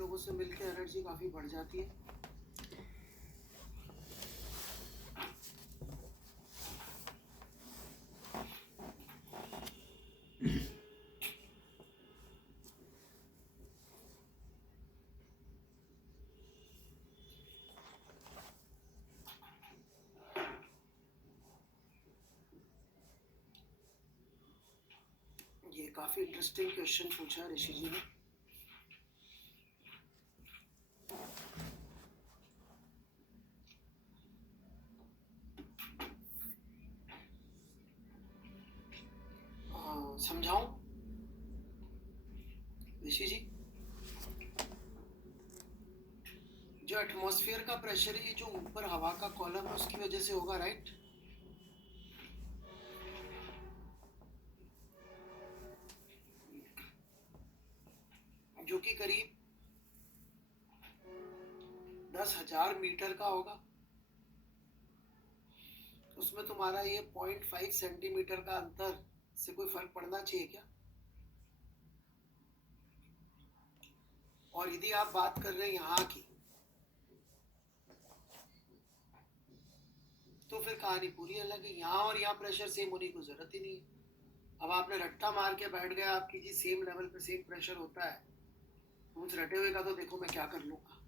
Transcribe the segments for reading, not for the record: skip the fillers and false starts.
लोगों से मिलकर एनर्जी काफ़ी बढ़ जाती है। ये काफ़ी इंटरेस्टिंग क्वेश्चन पूछा ऋषि जी ने। समझाऊं ऋषि जी? जो एटमॉस्फेयर का प्रेशर है, ये जो ऊपर हवा का कॉलम है उसकी वजह से होगा, राइट? जो कि करीब 10,000 मीटर का होगा। उसमें तुम्हारा ये 0.5 सेंटीमीटर का अंतर से कोई फर्क पड़ना चाहिए क्या? और यदि आप बात कर रहे हैं यहाँ की, तो फिर कहानी पूरी अलग है। यहाँ और यहाँ प्रेशर सेम होने की जरूरत ही नहीं है। अब आपने रट्टा मार के बैठ गया आपकी जी सेम लेवल पे सेम प्रेशर होता है, उस रटे हुए का तो देखो मैं क्या कर लूंगा।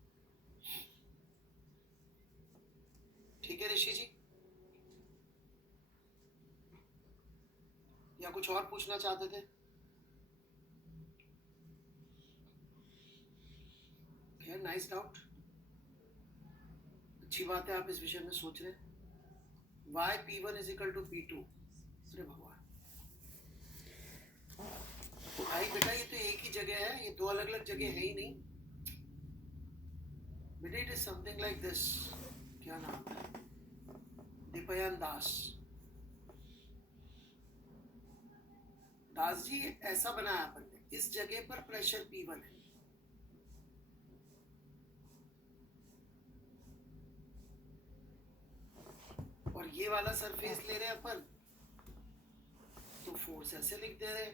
ठीक है ऋषि जी, या कुछ और पूछना चाहते थे? खैर, नाइस डाउट, अच्छी बात है आप इस विषय में सोच रहे हैं। Why P1 is equal to P2? अरे भगवान भाई बेटा, ये तो एक ही जगह है, ये दो अलग अलग जगह है ही नहीं बेटा। It is something like this. क्या नाम है? दीपयन दास। दास जी, ऐसा बनाया अपन ने, इस जगह पर प्रेशर P1 है, और ये वाला सरफेस ले रहे हैं अपन, तो फोर्स ऐसे लिख दे रहे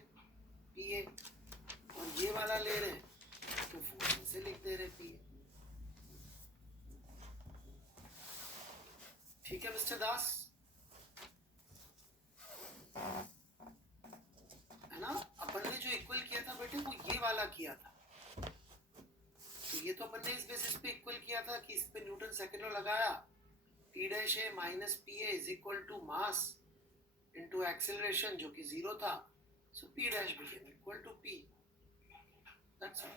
PA, और ये वाला ले रहे हैं तो फोर्स ऐसे लिख दे रहे PA। ठीक है मिस्टर दास, है ना? अपन ने जो इक्वल किया था बेटे वो ये वाला किया था, तो ये तो अपन ने इस बेसिस पे इक्वल किया था कि इस पे न्यूटन सेकंड लॉ लगाया, T डैश है minus PA is equal to mass into acceleration जो कि 0 था, so P dash became equal to P। That's all.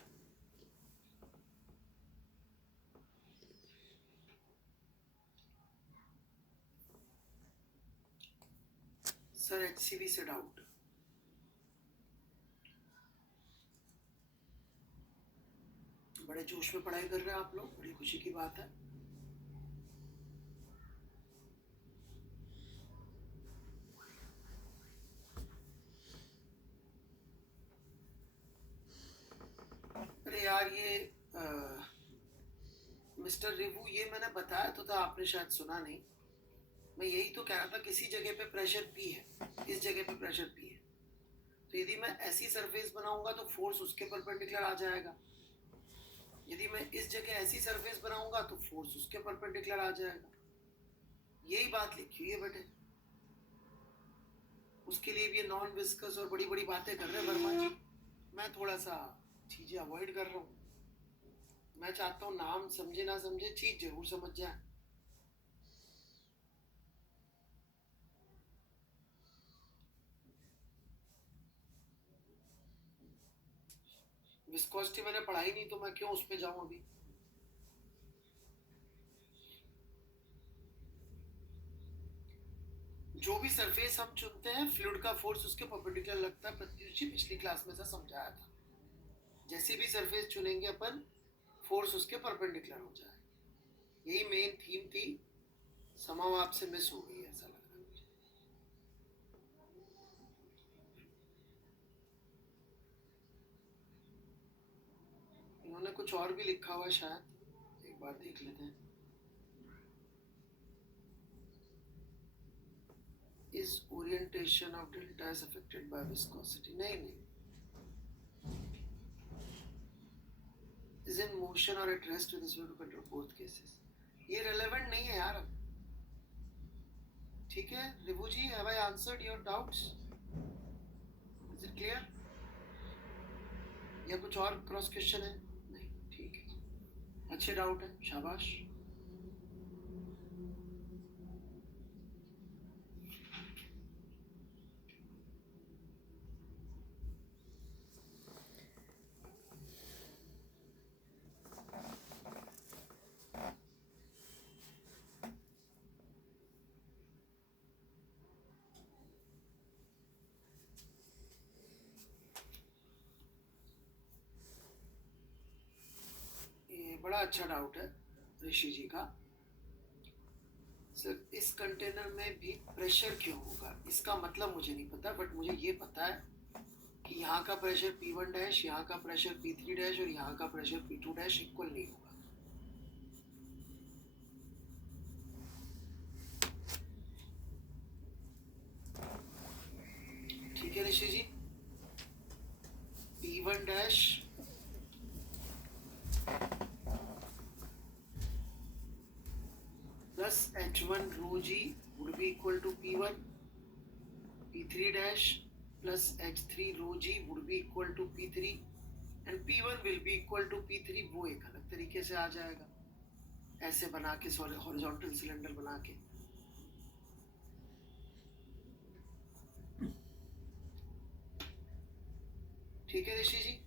Sir HCV से डाउट? बड़े जोश में पढ़ाई कर रहे हैं आप लोग, बड़ी खुशी की बात है। अरे यार, ये मिस्टर रिवू, ये मैंने बताया तो था, आपने शायद सुना नहीं। मैं यही तो कह रहा था, किसी जगह पे प्रेशर P है, इस जगह पे प्रेशर P है, तो यदि मैं ऐसी सरफेस बनाऊंगा तो फोर्स उसके परपेंडिकुलर आ जाएगा। यदि मैं इस जगह ऐसी सरफेस बनाऊंगा तो फोर्स उसके परपेंडिकुलर आ जाएगा। यही बात लिखी हुई है बेटे। उसके लिए भी ये नॉन विस्कस और बड़ी बड़ी बातें कर रहे हैं वर्मा जी। मैं थोड़ा सा चीजें अवॉइड कर रहा हूँ। मैं चाहता हूँ नाम समझे ना समझे, चीज जरूर समझ जाए। विस्कोसिटी मैंने पढ़ाई नहीं, तो मैं क्यों उस पर जाऊं अभी। जो भी सरफेस हम चुनते हैं, फ्लूइड का फोर्स उसके परपेंडिकुलर लगता है। प्रत्युष जी पिछली क्लास में से समझाया था, जैसी भी सरफेस चुनेंगे अपन, फोर्स उसके परपेंडिकुलर हो जाए। यही मेन थीम थी, समाव आपसे मिस हो गई, ऐसा लग रहा है मुझे। इन्होंने कुछ और भी लिखा हुआ है शायद, एक बार देख लेते हैं। Is orientation of delta is affected by viscosity? नहीं नहीं। Is in motion or at rest with respect to control both cases. ये relevant नहीं है यार. ठीक है रिभू जी, have I answered your doubts? Is it clear? या कुछ और क्रॉस क्वेश्चन है? नहीं, ठीक है, अच्छे डाउट है, शाबाश. बड़ा अच्छा डाउट है ऋषि जी का. सर इस कंटेनर में भी प्रेशर क्यों होगा, इसका मतलब मुझे नहीं पता, बट मुझे ये पता है कि यहाँ का प्रेशर P1 डैश, यहाँ का प्रेशर P3 डैश और यहाँ का प्रेशर P2 डैश इक्वल नहीं होगा. ठीक है ऋषि जी. P1 dash plus H1 rho g would be equal to P1. P3 dash plus H3 rho g would be equal to P3 and P1 will be equal to P3. वो एक अलग तरीके से आ जाएगा, ऐसे बना के हॉरिजॉन्टल सिलेंडर बना के. ठीक है ऋषि जी.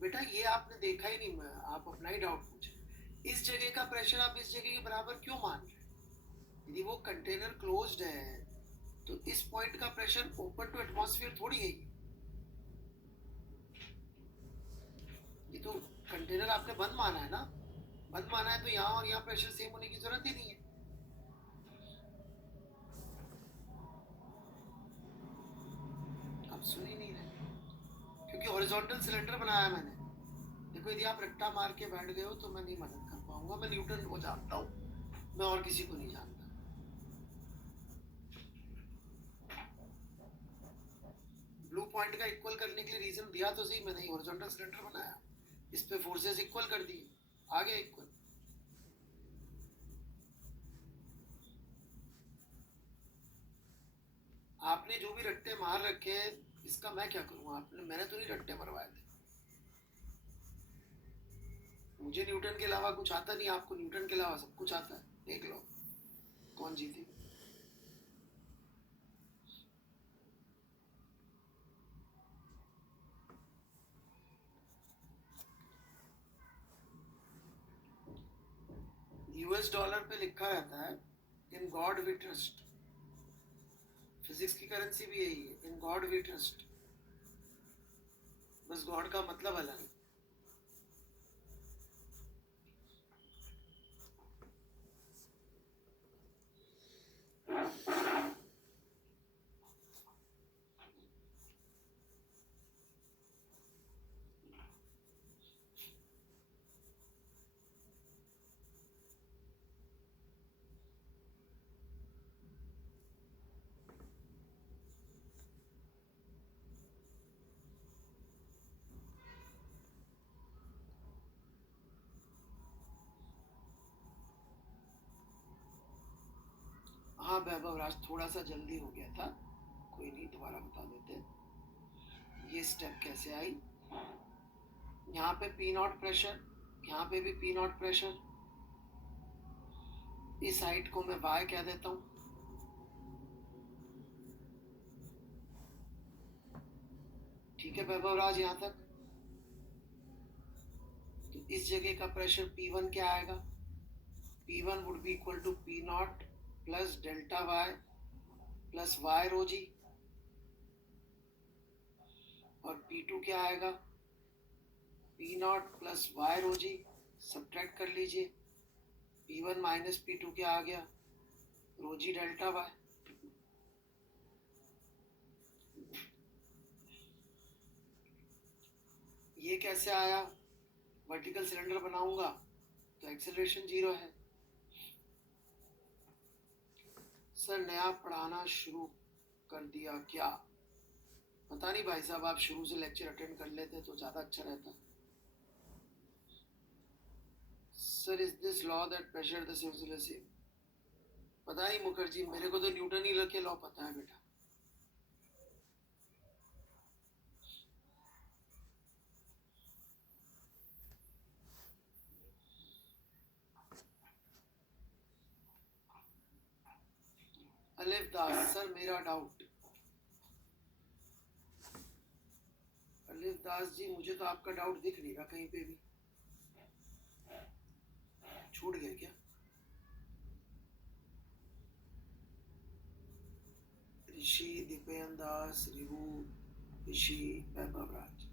बेटा ये आपने देखा ही नहीं, आप अपना ही डाउट पूछे. इस जगह का प्रेशर आप इस जगह के बराबर क्यों मान रहे हैं? यदि वो कंटेनर क्लोज्ड है तो इस पॉइंट का प्रेशर ओपन टू एटमॉस्फेयर थोड़ी है. ये तो कंटेनर आपने बंद माना है ना, बंद माना है तो यहाँ और यहाँ प्रेशर सेम होने की जरूरत ही नहीं है. आप सुन ही नहीं रहे क्योंकि हॉरिजॉन्टल सिलेंडर बनाया मैंने. देखो यदि आप रट्टा मार के बैठ गए हो तो मैं नहीं मदद कर पाऊंगा. मैं न्यूटन को जानता हूँ, मैं और किसी को नहीं जानता. ब्लू पॉइंट का इक्वल करने के लिए रीजन दिया तो सही, मैंने हॉरिजॉन्टल सिलेंडर बनाया, इस पे फोर्सेस इक्वल कर दिए, आ गया इक्वल. आपने जो भी रट्टे मार रखे हैं इसका मैं क्या करूँ? मैंने तो नहीं रट्टे मरवाए थे. मुझे न्यूटन के अलावा कुछ आता नहीं, आपको न्यूटन के अलावा सब कुछ आता है. देख लो कौन जीते. यूएस डॉलर पे लिखा रहता है in God we trust. Physics की करेंसी भी यही है, इन गॉड वी ट्रस्ट. बस गॉड का मतलब अलग है. हाँ वैभव राज, थोड़ा सा जल्दी हो गया था, कोई नहीं दोबारा बता देते. ये स्टेप कैसे आई? यहाँ पे पी नॉट प्रेशर, यहाँ पे भी पी नॉट प्रेशर. इस हाइट को मैं y कह देता हूँ. ठीक है वैभव राज यहाँ तक. तो इस जगह का प्रेशर P1 क्या आएगा? P1 would be equal to P naught plus delta y plus y rho g. और P2 क्या आएगा? P naught plus y rho g. Subtract कर लीजिए. P1 माइनस P2 क्या आ गया? Rho g delta y. ये कैसे आया? वर्टिकल सिलेंडर बनाऊंगा तो एक्सेलरेशन 0 है. सर नया पढ़ाना शुरू कर दिया क्या? पता नहीं भाई साहब, आप शुरू से लेक्चर अटेंड कर लेते तो ज़्यादा अच्छा रहता। Sir, is this law that pressure the same? पता नहीं मुखर्जी, मेरे को तो न्यूटन ही के लॉ पता है बेटा। अलिफ दास सर, मेरा डाउट। अलिफ दास जी, मुझे तो आपका डाउट दिख नहीं रहा कहीं पे भी। छूट गया क्या? ऋषि, दीपेन दास, रिवू, ऋषि, वैभव राज।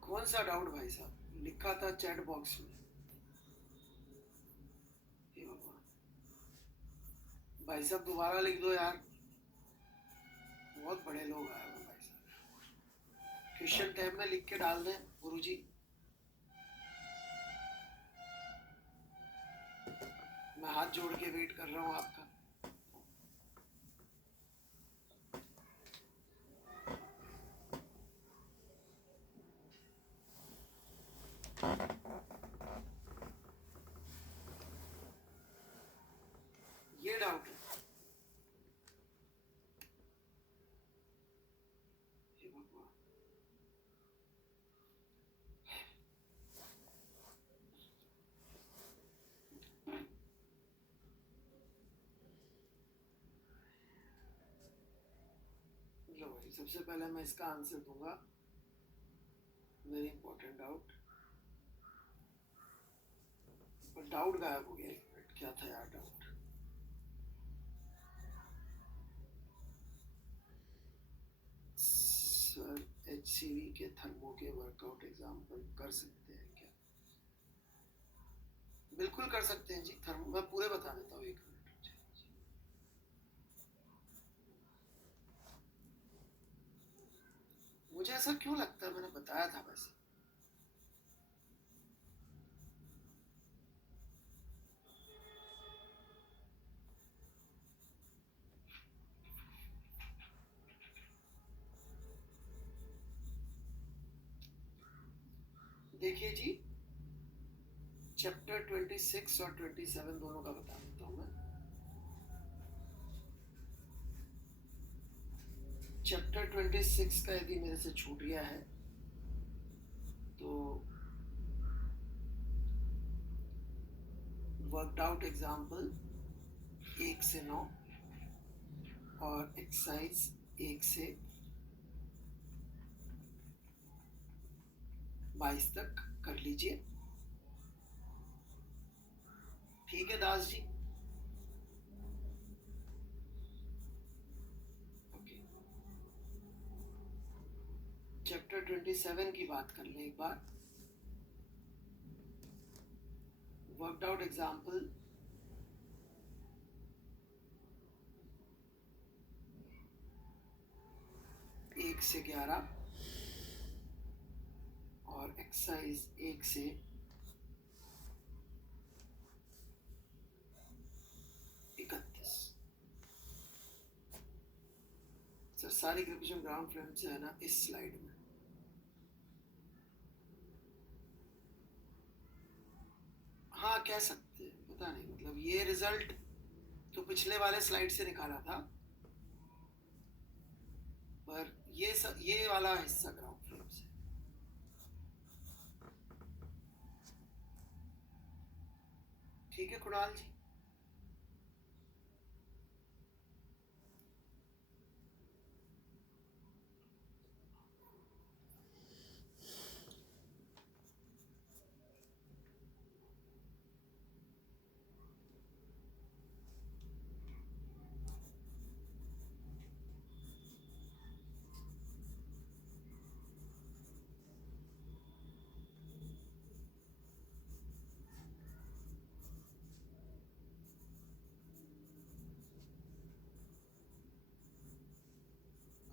कौन सा डाउट भाई साहब? लिखा था चैट बॉक्स में। हे भगवान, भाई साहब दोबारा लिख दो यार। बहुत बड़े लोग आए हुए भाई साहब। क्वेश्चन टैब में लिख के डाल दें गुरुजी। मैं हाथ जोड़ के वेट कर रहा हूँ आपका। ये डाउट है। हे भगवान, लो भाई, सबसे पहले मैं इसका आंसर दूंगा। Very important doubt. पर डाउट गायब हो गया। एक मिनट, क्या था यार डाउट? सर, HCV के थर्मो के वर्कआउट एग्जाम्पल कर सकते हैं क्या? बिल्कुल कर सकते हैं जी। थर्मो मैं पूरे बता देता हूँ, एक मिनट। मुझे ऐसा क्यों लगता है, मैंने बताया था वैसे। देखिए जी, चैप्टर 26 और 27 दोनों का बता देता हूँ मैं। चैप्टर 26 का यदि मेरे से छूट गया है तो वर्कड आउट एग्जाम्पल 1 से 9 और एक्सरसाइज 1 से 22 तक कर लीजिए। ठीक है दास जी? ओके। चैप्टर 27 की बात कर लें एक बार। वर्कड आउट एग्जाम्पल 1 से 11 और एक्सरसाइज 1 से 31। सर, सारी ग्रुपेशन ग्राउंड फ्रेम से है ना इस स्लाइड में? हाँ, कह सकते हैं। पता नहीं, मतलब ये रिजल्ट तो पिछले वाले स्लाइड से निकाला था, पर ये वाला हिस्सा ग्राउंड फ्रेम से। ठीक है कुणाल जी?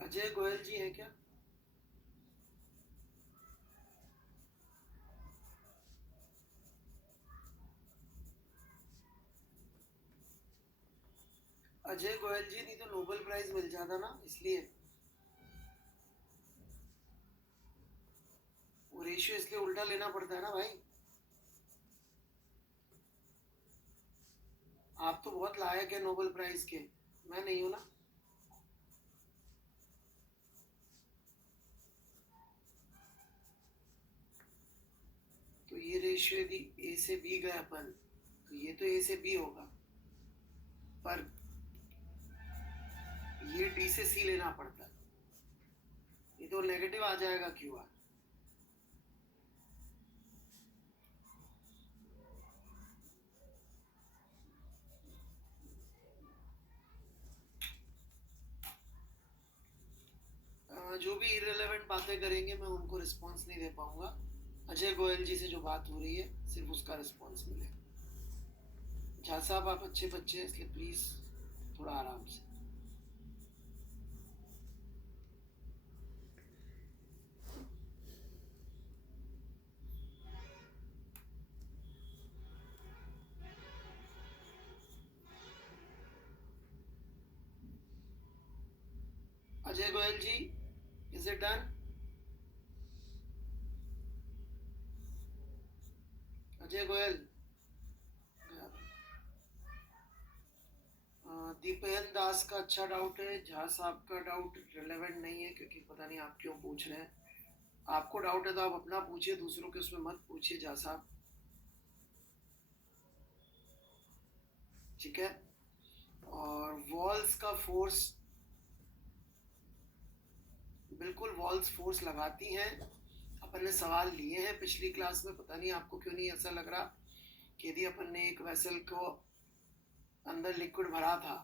अजय गोयल जी हैं क्या? अजय गोयल जी, नहीं तो नोबेल प्राइज मिल जाता ना, इसलिए। रेशियो इसलिए उल्टा लेना पड़ता है ना भाई। आप तो बहुत लायक है नोबेल प्राइज के, मैं नहीं हूं ना। तो ये रेशियो यदि ए से बी गए अपन, तो ये तो ए से बी होगा, पर ये डी से सी लेना पड़ता है, ये तो नेगेटिव आ जाएगा क्यू आर। जो भी इररिलेवेंट बातें करेंगे मैं उनको रिस्पॉन्स नहीं दे पाऊंगा। अजय गोयल जी से जो बात हो रही है सिर्फ उसका रिस्पॉन्स मिलेगा। झा साहब आप अच्छे बच्चे हैं, इसलिए प्लीज थोड़ा आराम से। Ajay Goyal ji, is it done? Ajay Goyal. Dipen Das का अच्छा डाउट है, झा साहब का डाउट रिलेवेंट नहीं है, क्योंकि पता नहीं आप क्यों पूछ रहे हैं। आपको डाउट है तो आप अपना पूछिए, दूसरों के उसमें मत पूछिए झा साहब, ठीक है। और वॉल्स का फोर्स, बिल्कुल वॉल्स फोर्स लगाती हैं। अपन ने सवाल लिए हैं पिछली क्लास में, पता नहीं आपको क्यों नहीं ऐसा लग रहा कि यदि अपन ने एक वेसल को अंदर लिक्विड भरा था,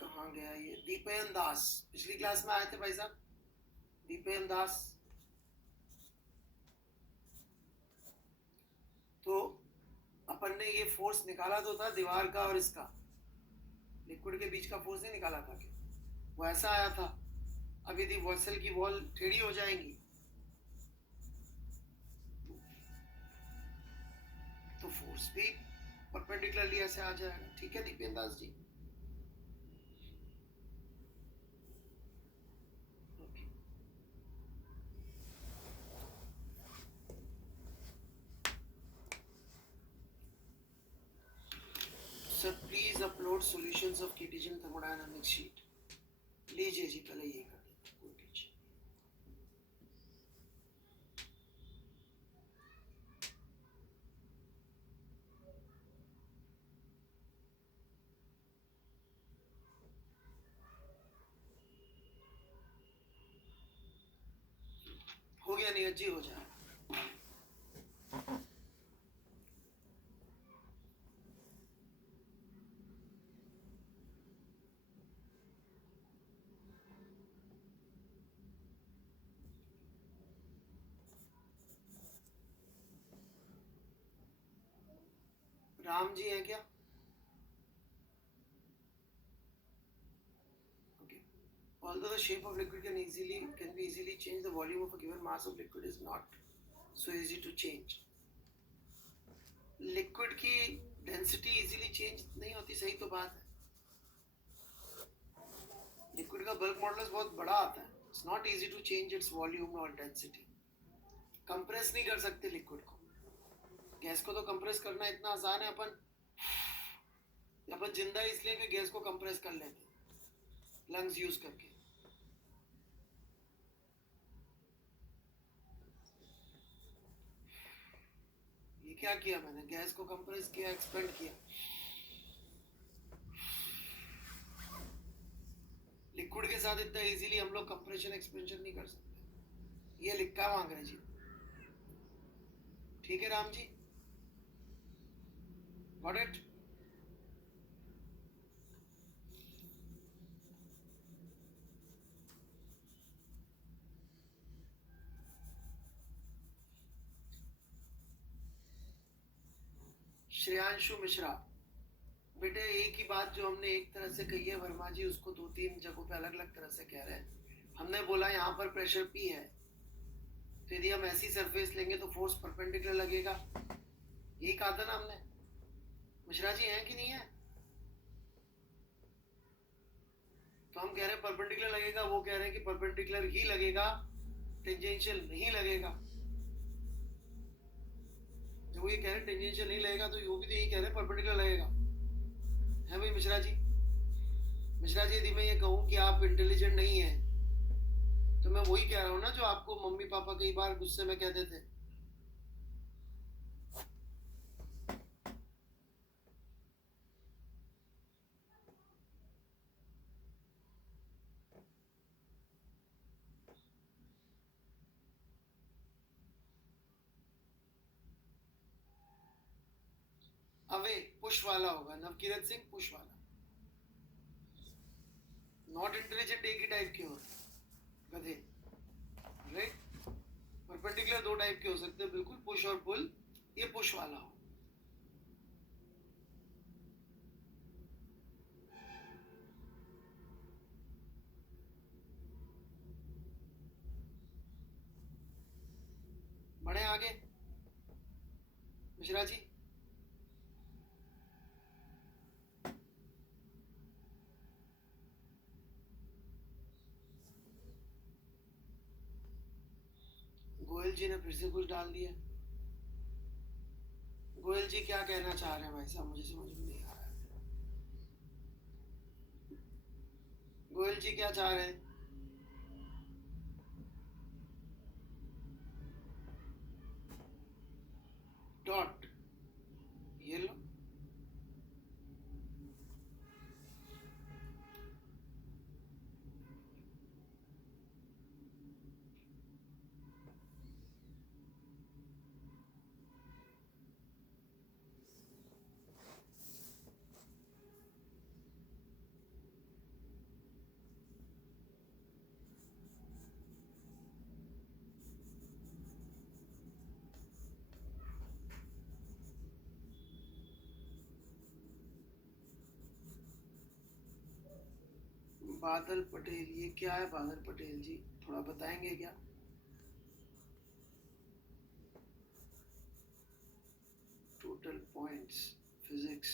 कहाँ गया ये दीपेन दास, पिछली क्लास में आए थे भाई साहब, दीपेन दास। तो अपन ने ये फोर्स निकाला तो था दीवार का और इसका, लिक्विड के बीच का फोर्स नहीं निकाला था क्या? वो ऐसा आया था। अब यदि वेसल की वॉल टेढ़ी हो जाएंगी तो फोर्स भी परपेंडिकुलरली ऐसे आ जाएगा, ठीक है Dipen Das ji. Sir please upload solutions of केटीजन थर्मोडायनामिक शीट। लीजिए जी, पहले ये कर दीजिए। हो गया नीरज जी, हो जाएगा। राम जी हैं क्या? Okay. Although the shape of liquid can be easily changed, the volume of a given mass of liquid is not so easy to change. Liquid की डेंसिटी इजीली चेंज नहीं होती, सही तो बात है। लिक्विड का बल्क मॉडुलस बहुत बड़ा आता है, it's not easy to change its volume और डेंसिटी। कंप्रेस नहीं कर सकते लिक्विड को, गैस को तो कंप्रेस करना इतना आसान है। अपन जिंदा इसलिए कि गैस को कंप्रेस कर लेते लंग्स यूज करके। ये क्या किया मैंने, गैस को कंप्रेस किया, एक्सपेंड किया। लिक्विड के साथ इतना इजीली हम लोग कंप्रेशन एक्सपेंशन नहीं कर सकते। ये लिखा है अंग्रेजी, ठीक है राम जी, गॉट इट? श्रेयांशु मिश्रा, बेटे एक ही बात जो हमने एक तरह से कही है वर्मा जी, उसको दो तीन जगहों पे अलग अलग तरह से कह रहे हैं। हमने बोला यहाँ पर प्रेशर पी है, तो यदि हम ऐसी सरफेस लेंगे तो फोर्स परपेंडिकुलर लगेगा, यही कहा था ना हमने। मिश्रा जी हैं कि नहीं है? तो हम कह रहे हैं परपेंडिकुलर लगेगा, वो कह रहे हैं कि परपेंडिकुलर ही लगेगा, टेंजेंशियल नहीं लगेगा। जब वो ये कह रहे हैं टेंजेंशियल नहीं लगेगा तो वो भी तो यही कह रहे हैं परपेंडिकुलर लगेगा, है भाई मिश्रा जी? मिश्रा जी, यदि मैं ये कहूँ कि आप इंटेलिजेंट नहीं हैं, तो मैं वही कह रहा हूँ ना जो आपको मम्मी पापा कई बार गुस्से में कहते थे। अवे पुश वाला होगा, नवकीरत सिंह पुश वाला। नॉट इंटेलिजेंट एक ही टाइप के होते हैं, गधे, राइट? परपेंडिकुलर दो टाइप के हो सकते हैं, बिल्कुल, पुश और पुल। ये पुश वाला हो। बढ़े आगे मिश्रा जी। गोयल जी ने फिर से कुछ डाल दिया। गोयल जी क्या कहना चाह रहे हैं भाई साहब, मुझे समझ में नहीं आ रहा है। गोयल जी क्या चाह रहे हैं? डॉट, ये लो। बादल पटेल, ये क्या है बादल पटेल जी, थोड़ा बताएंगे क्या? Total points, physics,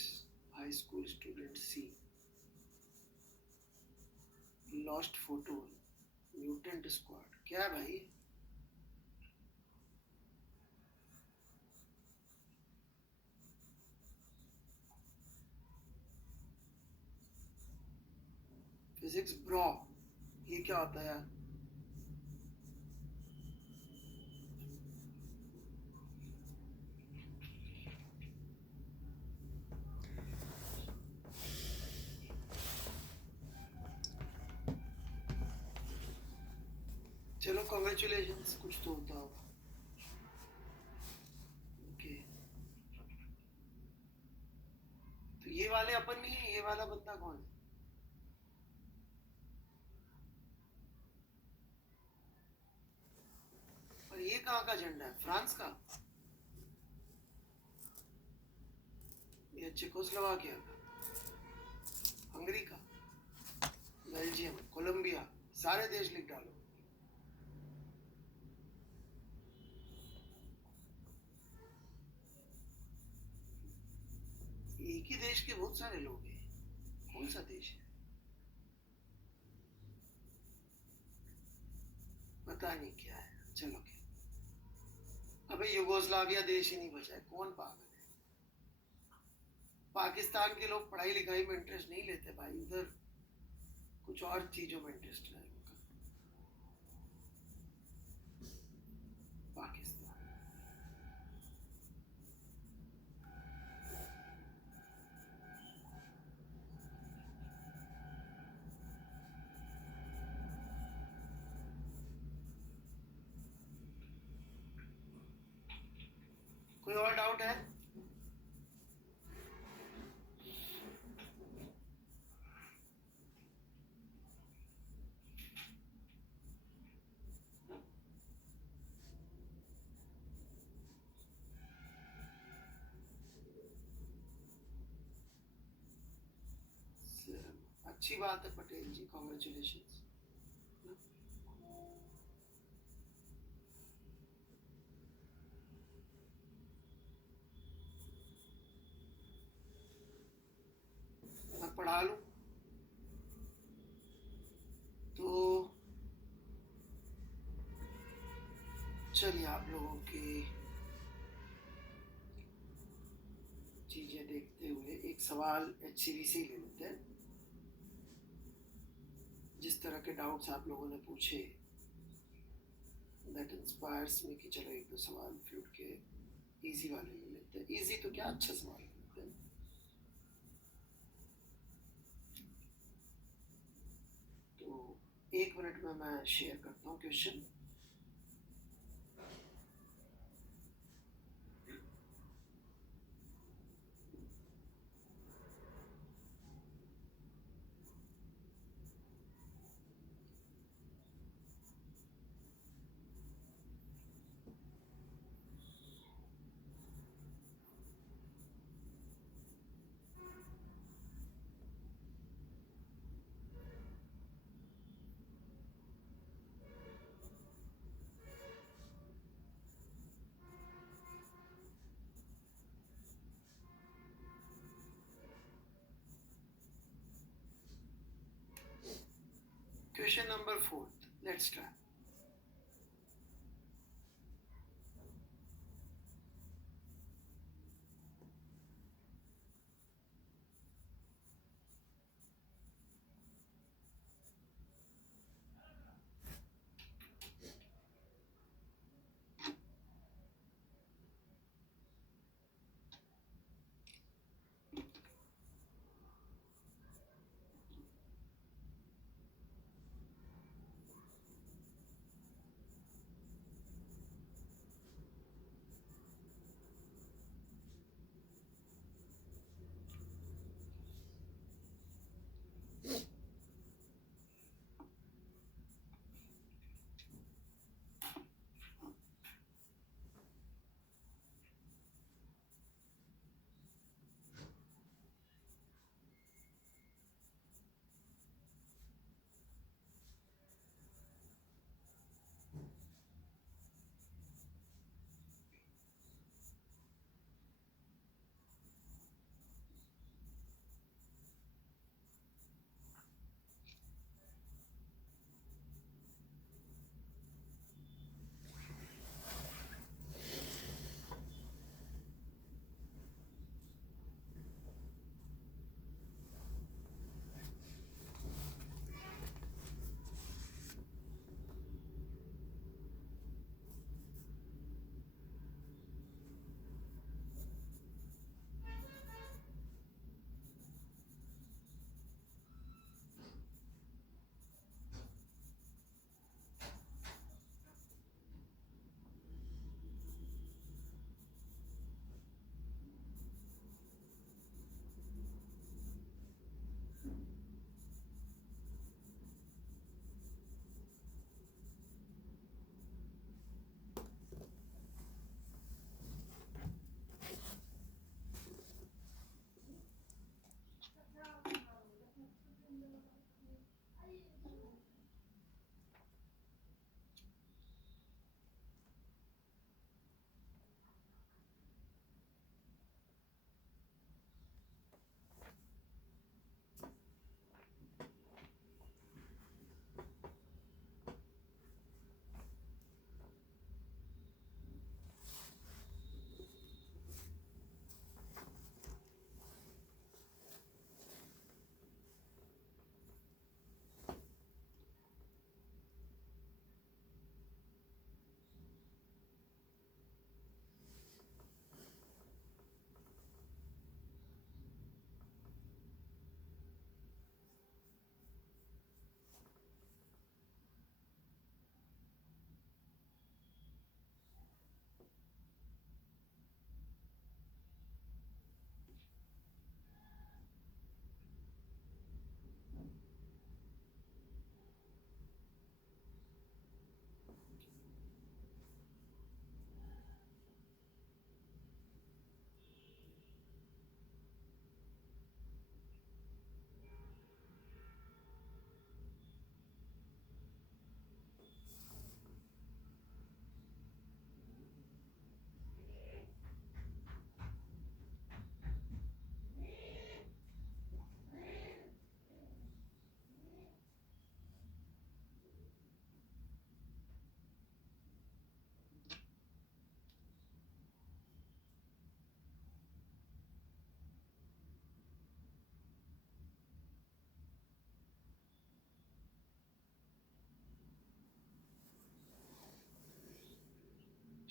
high school student सी, लॉस्ट फोटो, म्यूटेंट स्क्वाड, क्या है भाई? फिजिक्स ब्रो, ये क्या होता है यार? चलो कॉन्ग्रेचुलेशन, कुछ तो होता होगा। ओके, तो ये वाले अपन नहीं है, ये वाला बंदा कौन है? और ये कहाँ का झंडा है, फ्रांस का? ये चेकोस्लोवाकिया का, हंगरी का, बेल्जियम, कोलंबिया, सारे देश लिख डालो। एक ही देश के बहुत सारे लोग हैं, कौन सा देश है? पता नहीं क्या है, चलो क्या। अबे युगोस्लाविया देश ही नहीं बचा है, कौन पागल है? पाकिस्तान के लोग पढ़ाई लिखाई में इंटरेस्ट नहीं लेते भाई, उधर कुछ और चीजों में इंटरेस्ट है उनका। पाकिस्तान, कोई और डाउट है? अच्छी बात है पटेल जी, कॉन्ग्रेचुलेशन। मैं पढ़ा लूँ? चलिए आप लोगों की चीजें देखते हुए एक सवाल HCV से ही ले लेते हैं। जिस तरह के डाउट्स आप लोगों ने पूछे, दैट इंस्पायर्स मी कि चलो एक दो सवाल फ्लूट के इजी वाले ले लेते हैं। इजी तो क्या, अच्छा सवाल ले लेते हैं। तो 1 मिनट में मैं शेयर करता हूँ question. Question number 4. Let's try.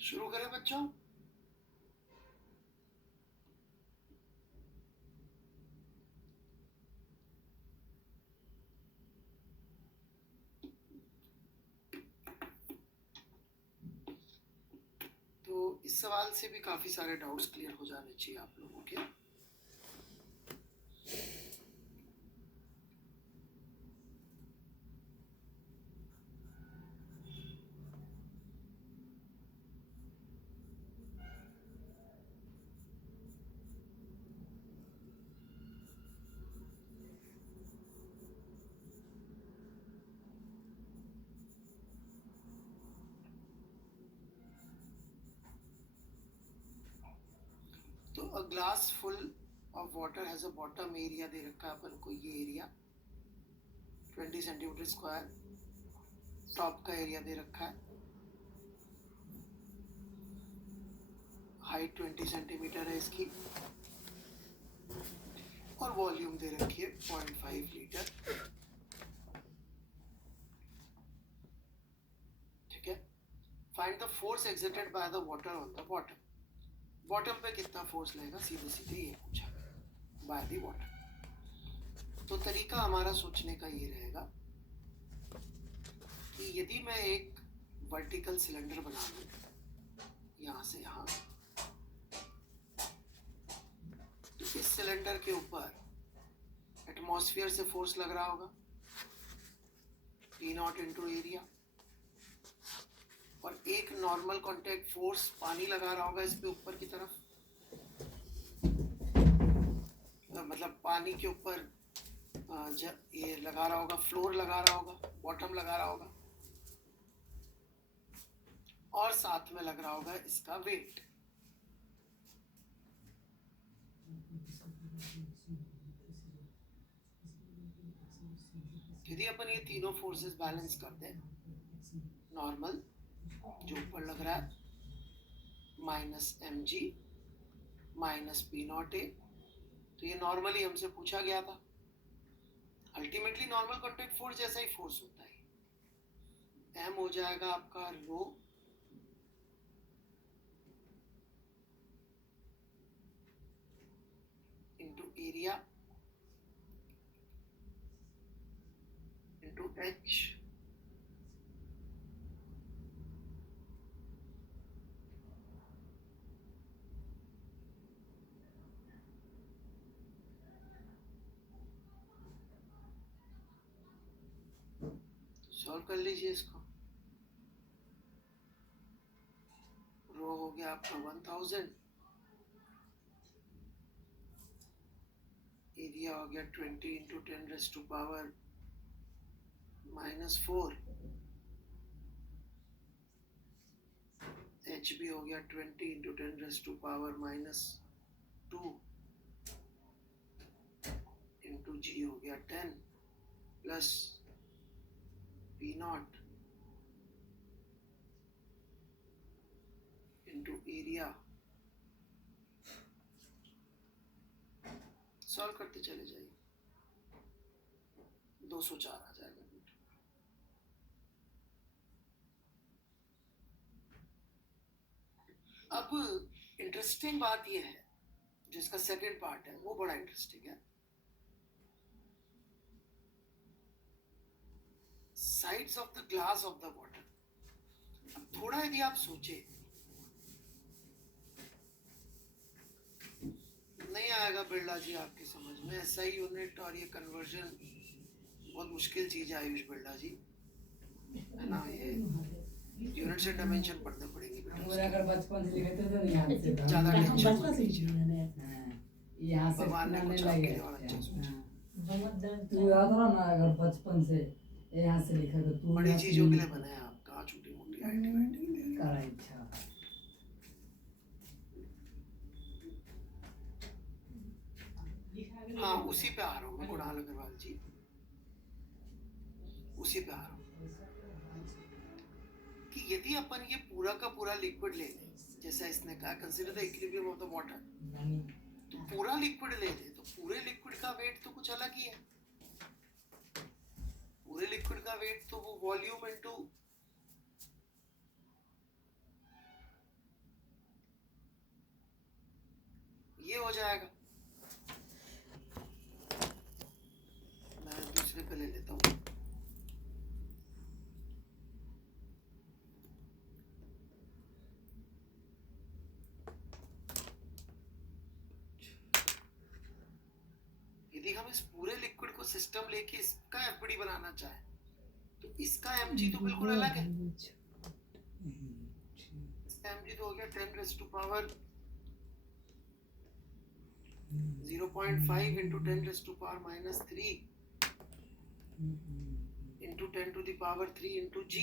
शुरू करें बच्चों? तो इस सवाल से भी काफी सारे डाउट्स क्लियर हो जाने चाहिए आप लोगों के। तो a glass full of water has a bottom area दे रखा है अपन को, ये एरिया 20 सेंटीमीटर स्क्वायर, टॉप का एरिया दे रखा है, हाइट 20 सेंटीमीटर है इसकी, और वॉल्यूम दे रखी है 0.5 लीटर। ठीक है, find the force exerted by the water on the bottom. Bottom पे कितना फोर्स लगेगा, सीधे सीधे ये पूछा, बाय द वाटर। तो तरीका हमारा सोचने का ये रहेगा कि यदि मैं एक वर्टिकल सिलेंडर बना लूं यहां से यहां, तो इस सिलेंडर के ऊपर एटमॉस्फेयर से फोर्स लग रहा होगा P0 इंटू एरिया, और एक नॉर्मल कांटेक्ट फोर्स पानी लगा रहा होगा इस पे ऊपर की तरफ, मतलब पानी के ऊपर ये लगा रहा होगा, फ्लोर लगा रहा होगा, बॉटम लगा रहा होगा, और साथ में लग रहा होगा इसका वेट। यदि अपन ये तीनों फोर्सेस बैलेंस कर दें, नॉर्मल जो ऊपर लग रहा है minus mg minus P0 A, तो ये नॉर्मली हमसे पूछा गया था। अल्टीमेटली नॉर्मल कॉन्टैक्ट फोर्स जैसा ही फोर्स होता है, m हो जाएगा आपका rho into area into h, solve कर लीजिए इसको। रो हो गया आपका 1000, एरिया हो गया 20 इंटू 10⁻⁻⁴, h भी हो गया 20 इंटू 10⁻⁻² इंटू g हो गया 10 plus P0 into area. Solve करते चले जाइए, 204 आ जाएगा। अब इंटरेस्टिंग बात यह है, जिसका सेकंड पार्ट है वो बड़ा इंटरेस्टिंग है। Sides of the glass of the water. अब थोड़ा यदि आप सोचे, नहीं आएगा बिरला जी आपकी समझ में, SI यूनिट और ये कन्वर्जन बहुत मुश्किल चीज है आयुष बिरला जी, है ना। ये यूनिट से डायमेंशन पढ़ने पड़ेंगे बेटा, अगर बचपन से लिखे थे तो यहाँ से ज्यादा टेंशन बचपन से यहाँ से भगवान ने कुछ लगे। आपके और अच्छा सोचा। तू याद रहा ना, अगर बचपन से यहाँ से लिखा तो तू बड़ी चीजों के लिए बने हैं आप, कहाँ छोटी मोटी आईटी करा इच्छा। हाँ उसी पे आ रहा हूँ मैं, कुणाल अग्रवाल जी, उसी पे आ रहा हूँ कि यदि अपन ये पूरा का पूरा लिक्विड ले लें, जैसा इसने कहा consider the equilibrium of the water, तो पूरा लिक्विड ले ले तो पूरे लिक्विड का वेट तो कुछ अलग ही है। पूरे लिक्विड का वेट तो वो वॉल्यूम इनटू जाएगा। मैं दूसरे पे ले लेता हूँ। यदि हम इस पूरे लिक्विड को सिस्टम लेके इसका एफपीडी बनाना चाहे तो इसका एमजी तो बिल्कुल अलग है। इसका एमजी तो हो गया 10 raise to power 0.5 into 10 raised to power minus 3 into 10 to the power 3 into g।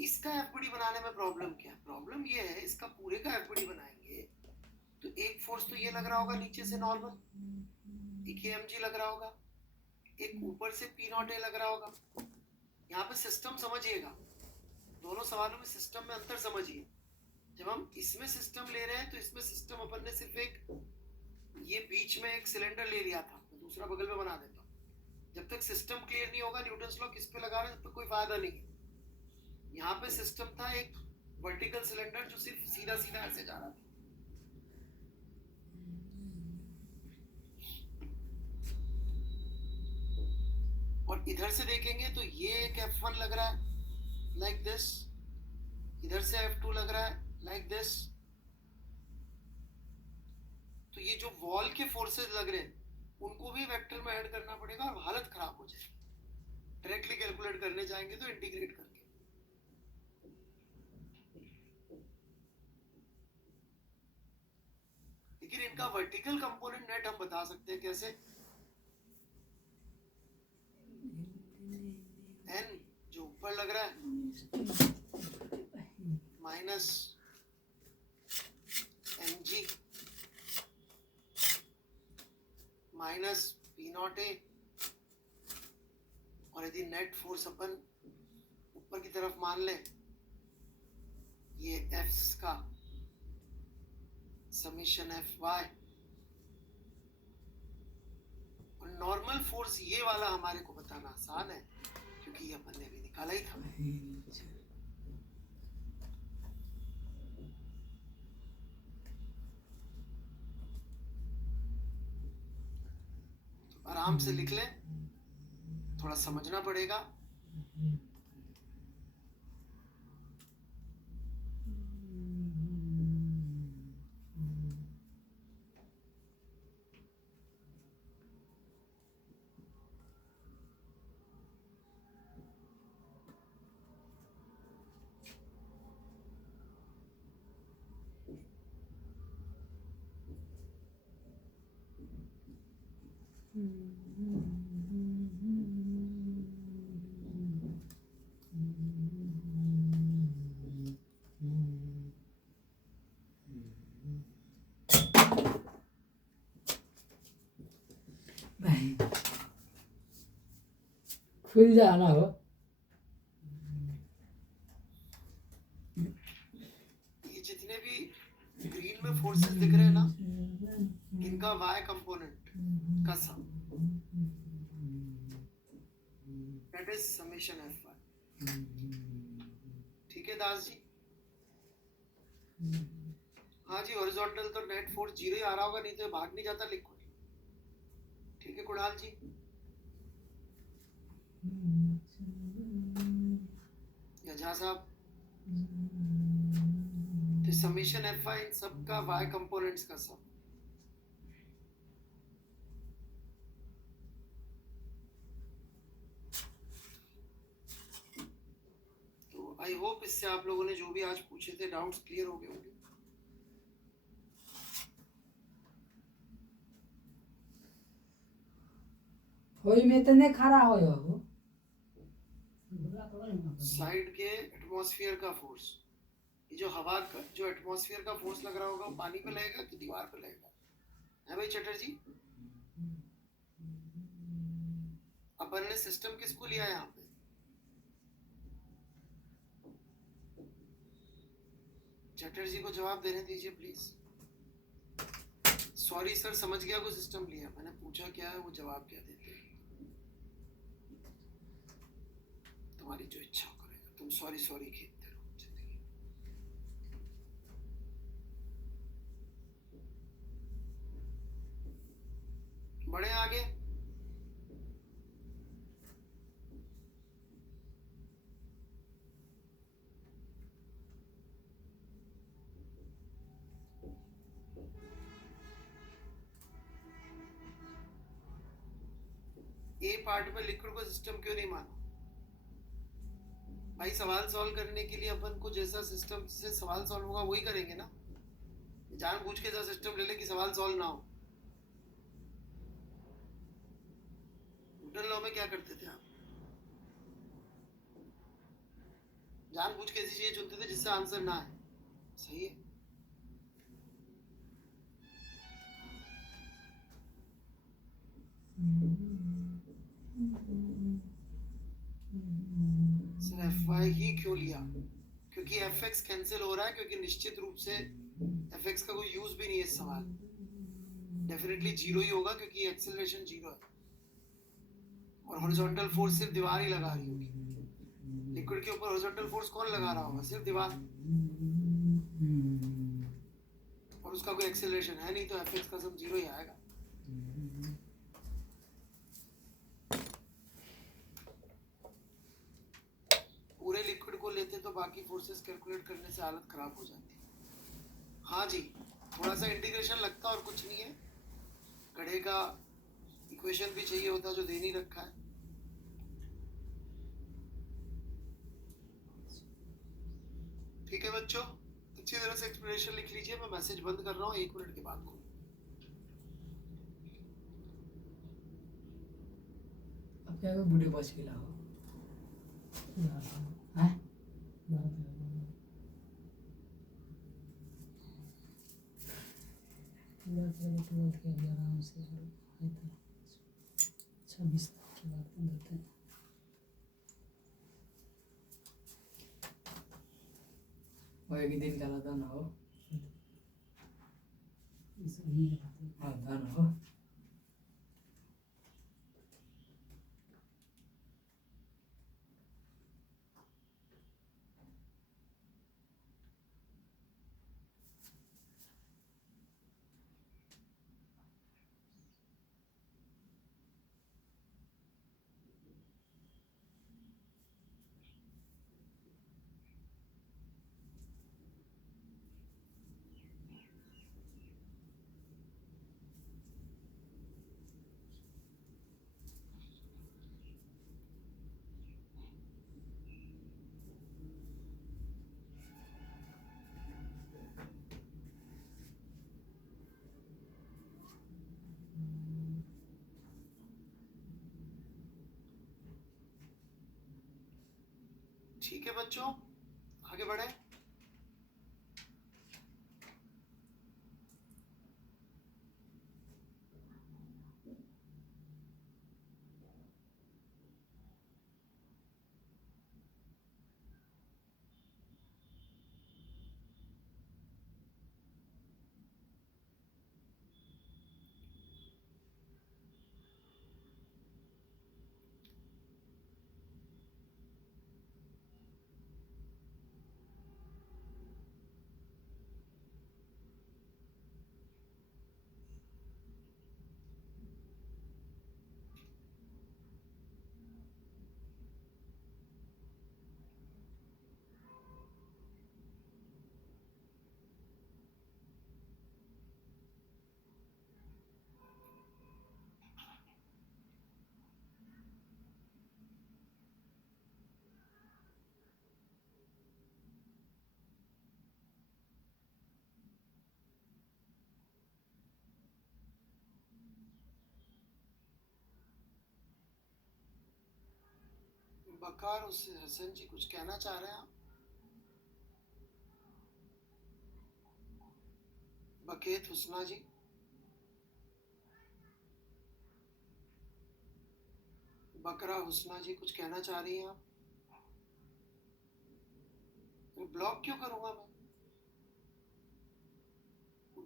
इसका एफपीडी बनाने में प्रॉब्लम क्या है? प्रॉब्लम ये है इसका पूरे का एफपीडी बनाएंगे तो एक फोर्स तो ये लग रहा होगा नीचे से नॉर्मल, एक एमजी लग रहा होगा, एक ऊपर से पी नॉट ए लग रहा होगा। यहाँ पे सिस्टम समझिएगा, दोनों सवालों में सिस्टम में अंतर समझिए। जब हम इसमें सिस्टम ले रहे हैं तो इसमें सिस्टम अपन ने सिर्फ एक ये बीच में एक सिलेंडर ले लिया था, तो दूसरा बगल में बना देता हूँ। जब तक सिस्टम क्लियर नहीं होगा न्यूटन्स लॉ किस पे लगा रहे हैं तब तक कोई फायदा नहीं है। यहाँ पे सिस्टम था एक वर्टिकल सिलेंडर जो सिर्फ सीधा सीधा ऐसे जा रहा था। और इधर से देखेंगे तो ये एक F1 लग रहा है लाइक दिस, इधर से F2 लग रहा है लाइक दिस। तो ये जो वॉल के फोर्सेस लग रहे हैं उनको भी वेक्टर में ऐड करना पड़ेगा और हालत खराब हो जाएगी। डायरेक्टली कैलकुलेट करने जाएंगे तो इंटीग्रेट करके। लेकिन इनका वर्टिकल कंपोनेंट नेट हम बता सकते हैं कैसे? n जो ऊपर लग रहा है minus mg minus P not a, और यदि नेट फोर्स अपन ऊपर की तरफ मान लें ये F का समीशन Fy, और नॉर्मल फोर्स ये वाला हमारे को बताना आसान है क्योंकि ये अपन ने भी निकाला ही था। तो आराम से लिख लें, थोड़ा समझना पड़ेगा। खुल जाना हो। ये जितने भी ग्रीन में फोर्सेस दिख रहे हैं ना, इनका y कंपोनेंट का सम, दैट इज समेशन Fy। ठीक है दास जी? हाँ जी, हॉरिजॉन्टल तो नेट फोर्स 0 ही आ रहा होगा, नहीं तो भाग नहीं जाता लिक्विड। ठीक है कुणाल जी? या झा साहब? तो समेशन Fy इन सब का y कंपोनेंट्स का सम। तो आई होप इससे आप लोगों ने जो भी आज पूछे थे डाउट्स क्लियर हो गए होंगे। होई में तो नहीं खड़ा हो हो साइड के एटमॉस्फेयर का फोर्स, ये जो हवा का जो एटमॉस्फेयर का फोर्स लग रहा होगा वो पानी पे लगेगा कि दीवार पे लगेगा? है भाई चटर्जी? अपन ने सिस्टम किसको लिया यहाँ पे? चटर्जी को जवाब देने दीजिए प्लीज। सॉरी सर, समझ गया को सिस्टम लिया, मैंने पूछा क्या है वो जवाब क्या देते हैं। तुम्हारी जो इच्छा हो करेगा। तुम सॉरी सॉरी खेलते रहो जिंदगी। बढ़े आगे। ए पार्ट में लिक्विड को सिस्टम क्यों नहीं माना भाई? सवाल सॉल्व करने के लिए अपन को जैसा सिस्टम से सवाल सॉल्व होगा वही करेंगे ना। जानबूझ के ऐसा सिस्टम ले ले कि सवाल सॉल्व ना हो। न्यूटन लॉ में क्या करते थे आप? जानबूझ के ऐसी चीजें चुनते थे जिससे आंसर ना आए। सही है। सर एफ वाई ही क्यों लिया? क्योंकि एफ एक्स कैंसिल हो रहा है, क्योंकि निश्चित रूप से एफ एक्स का कोई यूज भी नहीं है इस सवाल। डेफिनेटली जीरो ही होगा क्योंकि एक्सेलरेशन जीरो है और हॉरिजॉन्टल फोर्स सिर्फ दीवार ही लगा रही होगी। लिक्विड के ऊपर हॉरिजॉन्टल फोर्स कौन लगा रहा होगा? सिर्फ दीवार। और उसका कोई एक्सेलरेशन है नहीं, तो एफ एक्स का सब जीरो ही आएगा। पूरे लिक्विड को लेते तो बाकी फोर्सेस कैलकुलेट करने से हालत खराब हो जाती। हाँ जी, थोड़ा सा इंटीग्रेशन लगता और कुछ नहीं है। गढ़े का इक्वेशन भी चाहिए होता जो दे नहीं रखा है। ठीक है बच्चों, अच्छी तरह से एक्सप्लेनेशन लिख लीजिए। मैं मैसेज बंद कर रहा हूँ, 1 मिनट के बाद को। अब क्या वीडियो बच के लाओ हैं? ट्वेल्थ के अभी आराम से 26 के बाद कर देते हैं। वो एक दिन का लगा ना हो, हाँ ना हो। ठीक है बच्चों, आगे बढ़े। बकार उससे हसन जी कुछ कहना चाह रहे हैं आप? बकेत हुस्ना जी, बकरा हुस्ना जी कुछ कहना चाह रही हैं आप? ब्लॉक क्यों करूंगा मैं?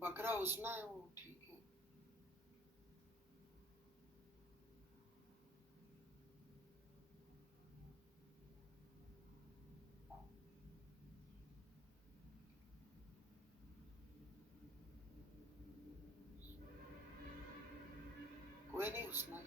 बकरा हुस्ना है वो, ठीक है। हुस्ना।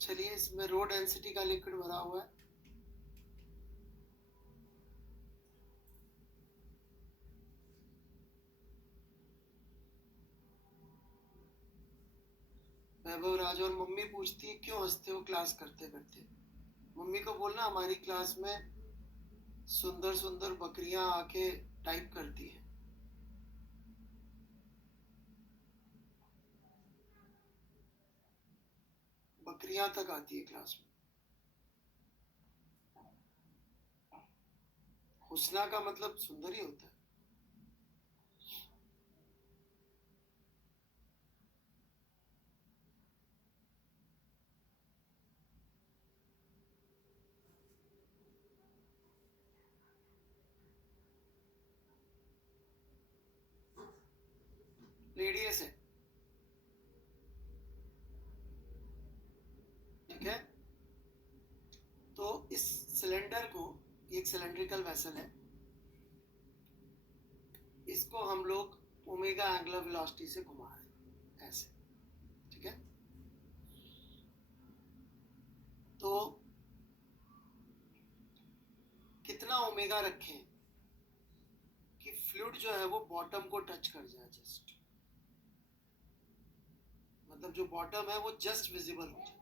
चलिए, इसमें रो डेंसिटी का लिक्विड भरा हुआ है। वैभव राज और मम्मी पूछती है क्यों हंसते हो क्लास करते करते। मम्मी को बोलना हमारी क्लास में सुंदर सुंदर बकरियां आके टाइप करती हैं। बकरियां तक आती है क्लास में। हुस्ना का मतलब सुंदर ही होता है। रेडियस है, ठीक है। तो इस सिलेंडर को, एक सिलेंड्रिकल वेसल है, इसको हम लोग ओमेगा एंगुलर वेलोसिटी से घुमा रहे हैं ऐसे, ठीक है। तो कितना ओमेगा रखें कि फ्लूइड जो है वो बॉटम को टच कर जाए, जस्ट, मतलब जो बॉटम है वो जस्ट विजिबल हो जाए।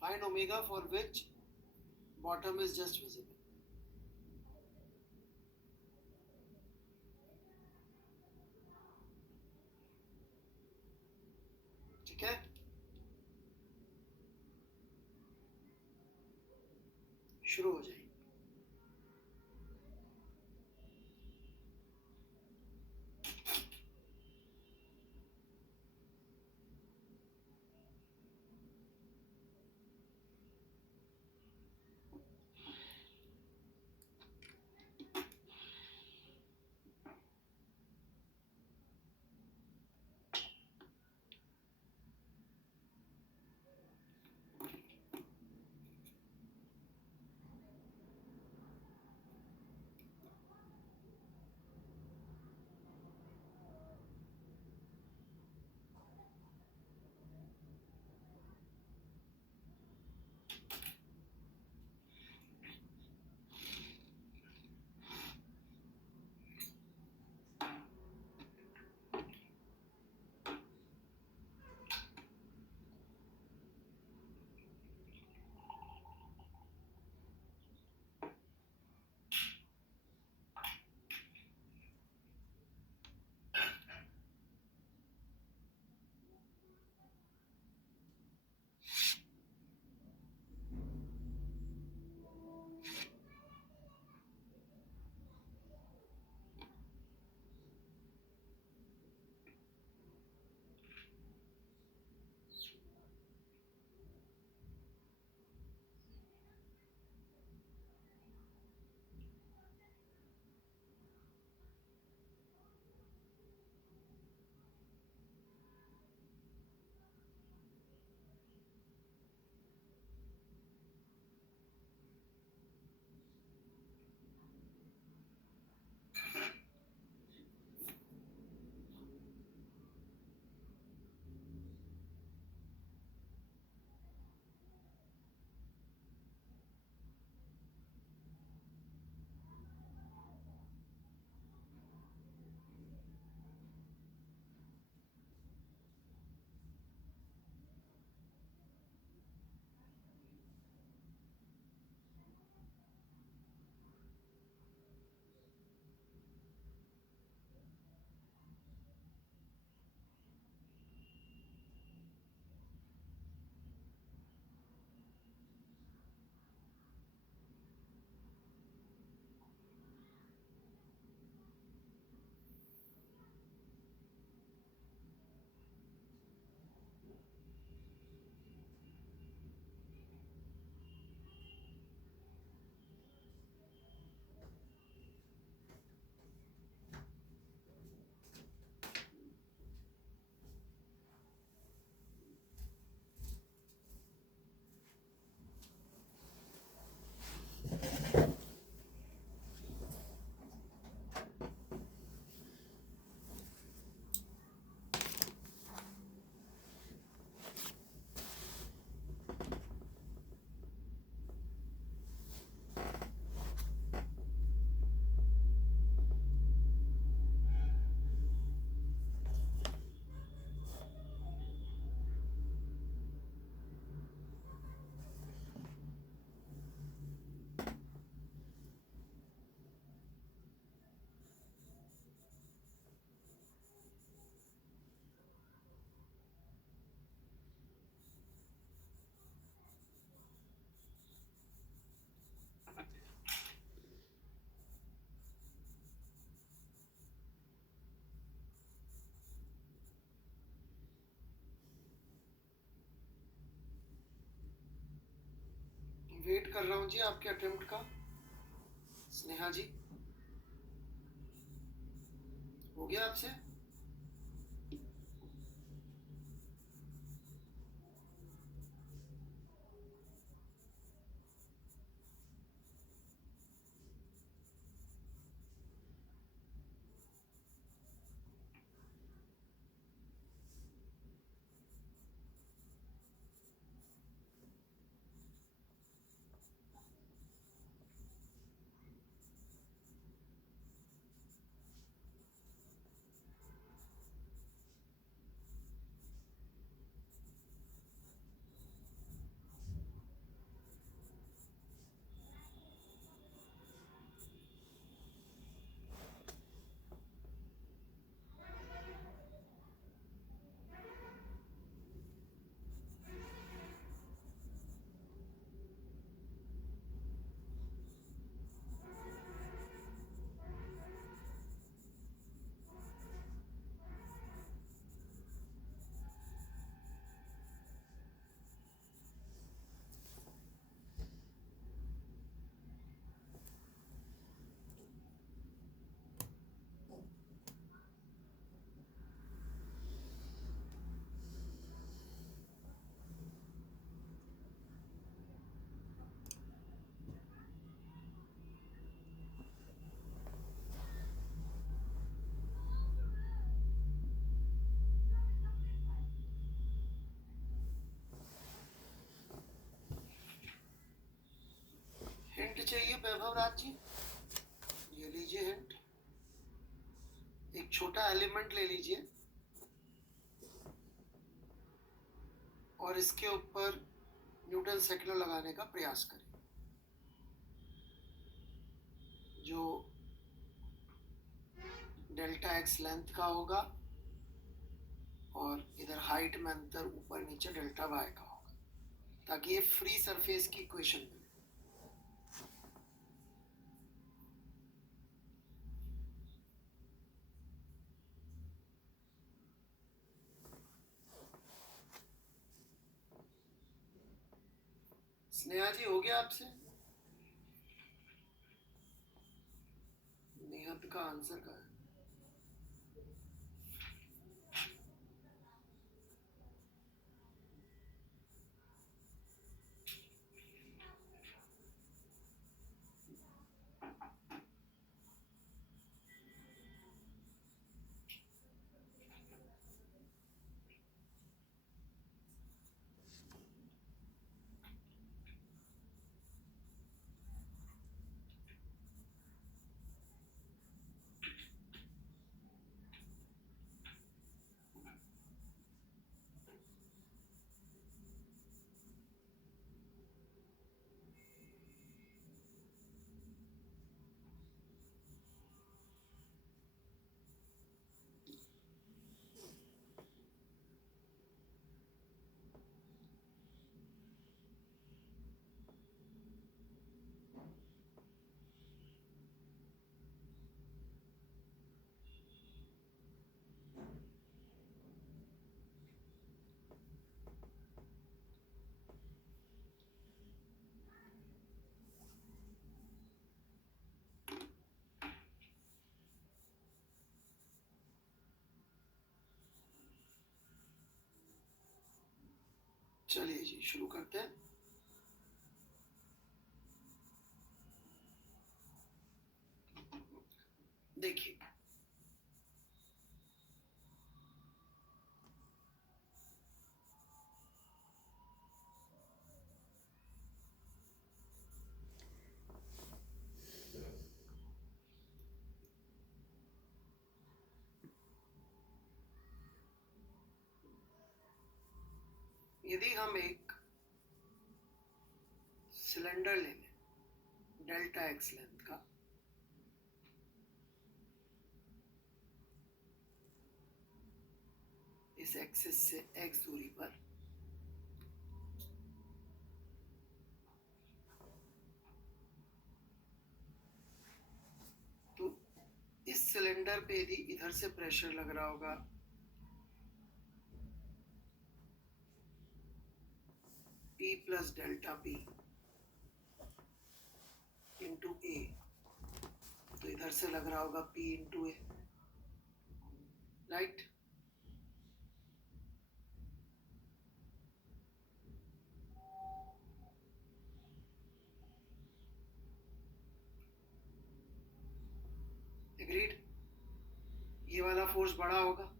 Find omega for which bottom is just visible. ठीक है, शुरू हो जाएगी। वेट कर रहा हूँ जी आपके अटेम्प्ट का। स्नेहा जी, हो गया आपसे? हिंट चाहिए वैभव राज जी? ये लीजिए हिंट। एक छोटा एलिमेंट ले लीजिए और इसके ऊपर न्यूटन सेकंड लॉ लगाने का प्रयास करें। जो डेल्टा एक्स लेंथ का होगा और इधर हाइट में अंतर ऊपर नीचे डेल्टा वाई का होगा, ताकि ये फ्री सरफेस की इक्वेशन मिले। स्नेहा जी, हो गया आपसे? निहत का आंसर का है? चलिए जी, शुरू करते हैं। देखिए, यदि हम एक सिलेंडर ले लें डेल्टा एक्स लेंथ का, इस एक्सिस से एक्स दूरी पर, तो इस सिलेंडर पे यदि इधर से प्रेशर लग रहा होगा P plus delta P, into A, तो इधर से लग रहा होगा P into A, right. Agreed. ये वाला फोर्स बड़ा होगा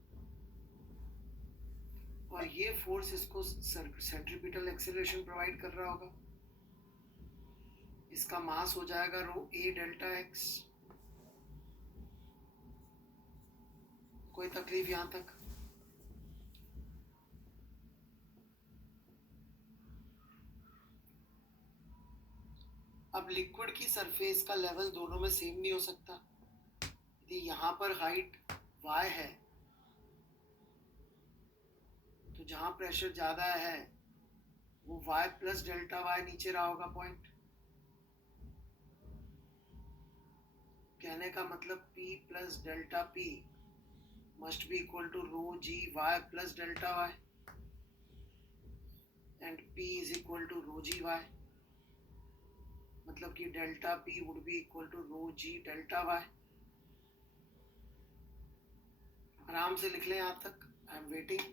और ये फोर्स इसको सेंट्रीपिटल एक्सेलरेशन प्रोवाइड कर रहा होगा। इसका मास हो जाएगा रो ए डेल्टा एक्स। कोई तकलीफ यहां तक? अब लिक्विड की सरफेस का लेवल दोनों में सेम नहीं हो सकता। यदि यहाँ पर हाइट y है तो जहां प्रेशर ज्यादा है वो y प्लस डेल्टा y नीचे रहा होगा पॉइंट। कहने का मतलब P plus delta P must be equal to rho g y plus delta y and P is equal to rho g y। मतलब कि delta P would be equal to rho g delta y। आराम से लिख लें यहां तक। I am waiting.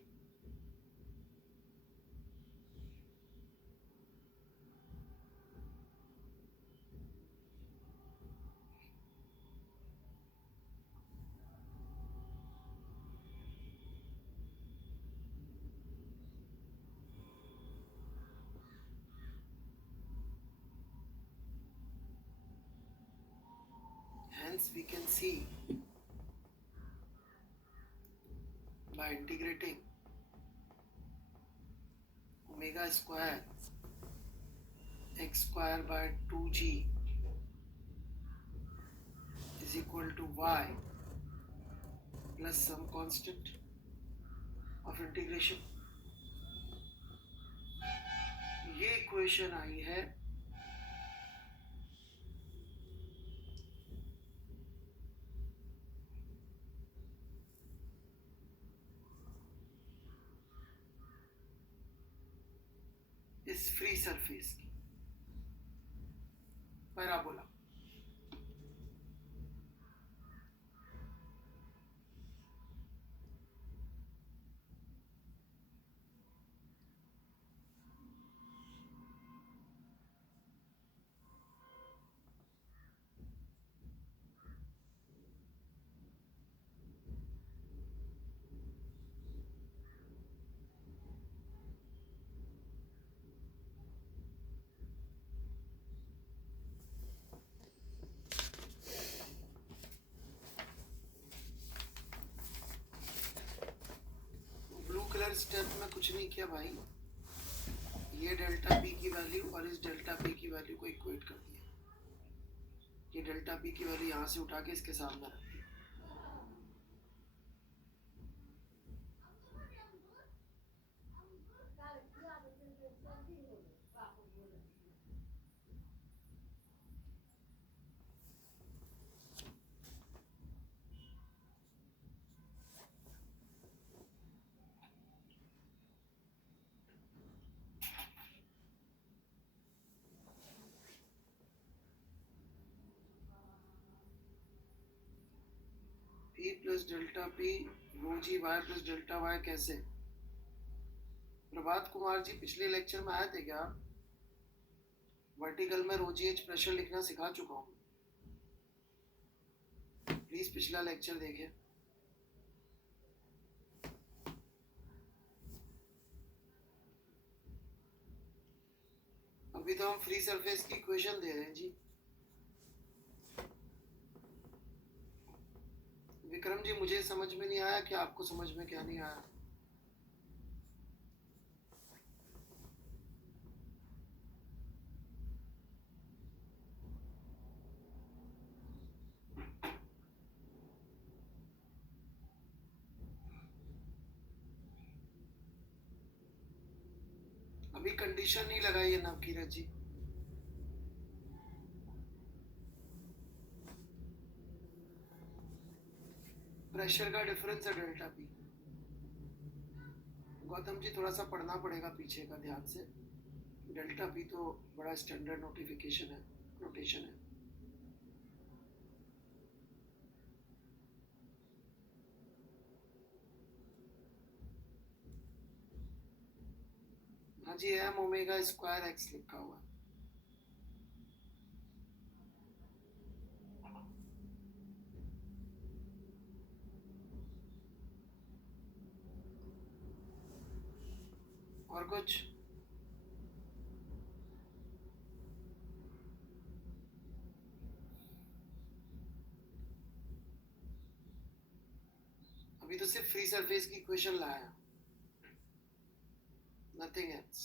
Hence we can see by integrating omega square x square by 2g is equal to y plus some constant of integration। ये equation आई है इस फ्री सरफेस की पैराबोला। स्टेप में कुछ नहीं किया भाई। ये डेल्टा पी की वैल्यू और इस डेल्टा पी की वैल्यू को इक्वेट कर दिया। ये डेल्टा पी की वैल्यू यहाँ से उठा के इसके सामने रख दी। P प्लस डेल्टा पी रो जी वाई प्लस डेल्टा वाई कैसे? प्रभात कुमार जी पिछले लेक्चर में आए थे क्या? वर्टिकल में रो जी एच प्रेशर लिखना सिखा चुका हूँ। प्लीज पिछला लेक्चर देखें। अभी तो हम फ्री सरफेस की इक्वेशन दे रहे हैं जी। विक्रम जी मुझे समझ में नहीं आया कि आपको समझ में क्या नहीं आया? अभी कंडीशन नहीं लगाई है नवकीरत जी। प्रेशर का डिफरेंस है डेल्टा पी। गौतम जी थोड़ा सा पढ़ना पड़ेगा पीछे का ध्यान से। डेल्टा पी तो बड़ा स्टैंडर्ड नोटिफिकेशन है, नोटेशन है। हाँ जी, एम ओमेगा स्क्वायर एक्स लिखा हुआ है। और कुछ? अभी तो सिर्फ फ्री सरफेस की इक्वेशन लाया, nothing else.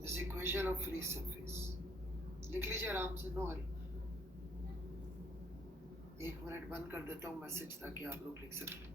This equation of free surface लिख लीजिए आराम से, नो हरी। 1 मिनट बंद कर देता हूँ मैसेज ताकि आप लोग लिख सकें।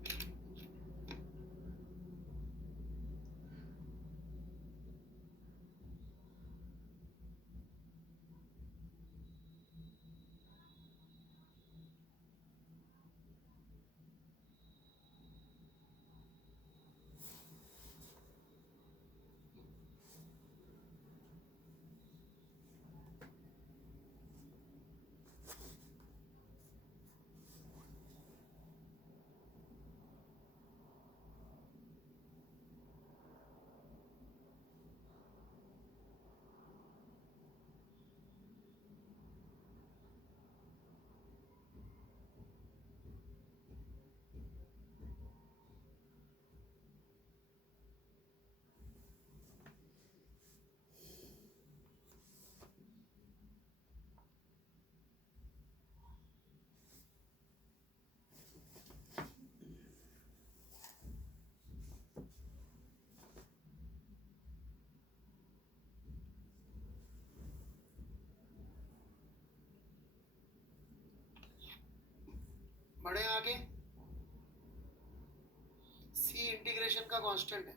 बढ़े आगे। सी इंटीग्रेशन का कांस्टेंट है।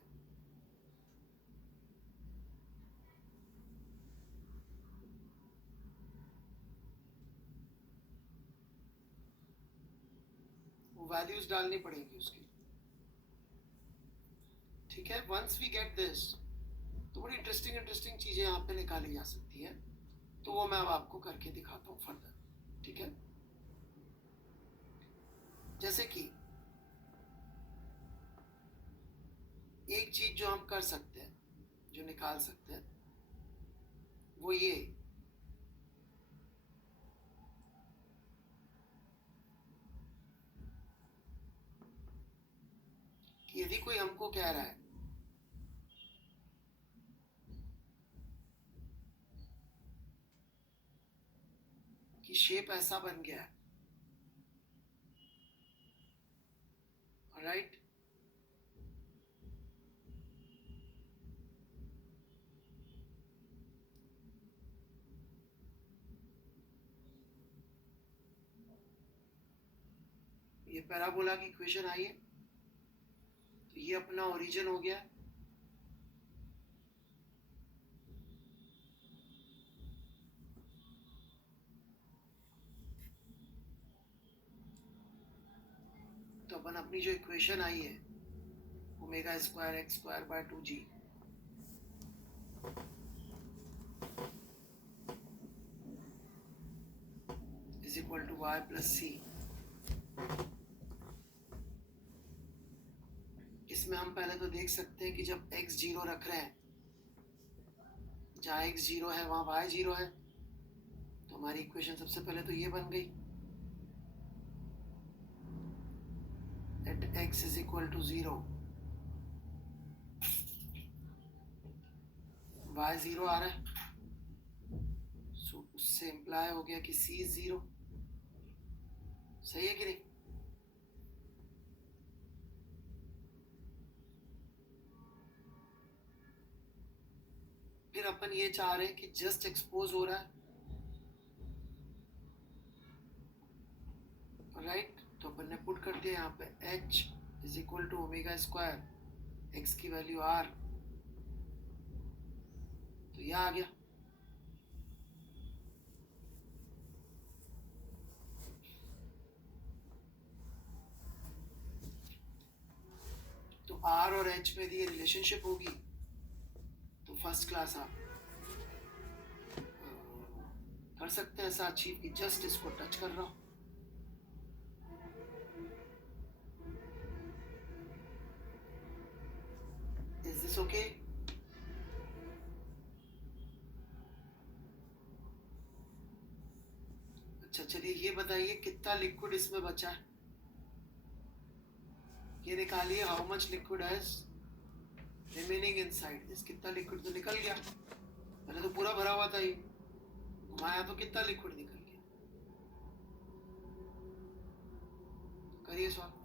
वो वैल्यूज डालनी पड़ेगी उसकी, ठीक है। वंस वी गेट दिस तो बड़ी इंटरेस्टिंग चीजें यहाँ पे निकाली जा सकती है, तो वो मैं अब आपको करके दिखाता हूँ फर्दर, ठीक है। जैसे कि एक चीज जो हम कर सकते हैं, जो निकाल सकते हैं, वो ये कि यदि कोई हमको कह रहा है कि शेप ऐसा बन गया है, राइट, ये पैराबोला की इक्वेशन आई है, तो ये अपना ओरिजिन हो गया। तो अपन अपनी जो इक्वेशन आई है omega square x square by 2g is equal to y plus c, इसमें हम पहले तो देख सकते हैं कि जब x 0 रख रहे हैं, जहाँ x 0 है वहाँ y 0 है, तो हमारी इक्वेशन सबसे पहले तो ये बन गई, at x is equal to 0 y 0 आ रहा है, सो उससे इम्प्लाई हो गया कि c इज 0। सही है कि नहीं? फिर अपन ये चाह रहे हैं कि जस्ट एक्सपोज हो रहा है, राइट, तो अपन ने पुट कर दिया यहाँ पे h is equal to omega square, x की वैल्यू r, तो यह आ गया। तो r और h में यदि रिलेशनशिप होगी तो फर्स्ट क्लास आप कर सकते हैं ऐसा अचीव कि जस्ट इसको टच कर रहा हूं. Is this okay? अच्छा चलिए ये बताइए कितना लिक्विड इसमें बचा है. ये निकालिए हाउ मच लिक्विड है रिमेनिंग इनसाइड दिस. कितना लिक्विड तो निकल गया. पहले तो पूरा भरा हुआ था ये. घुमाया तो कितना लिक्विड निकल गया. करिए सॉल्व.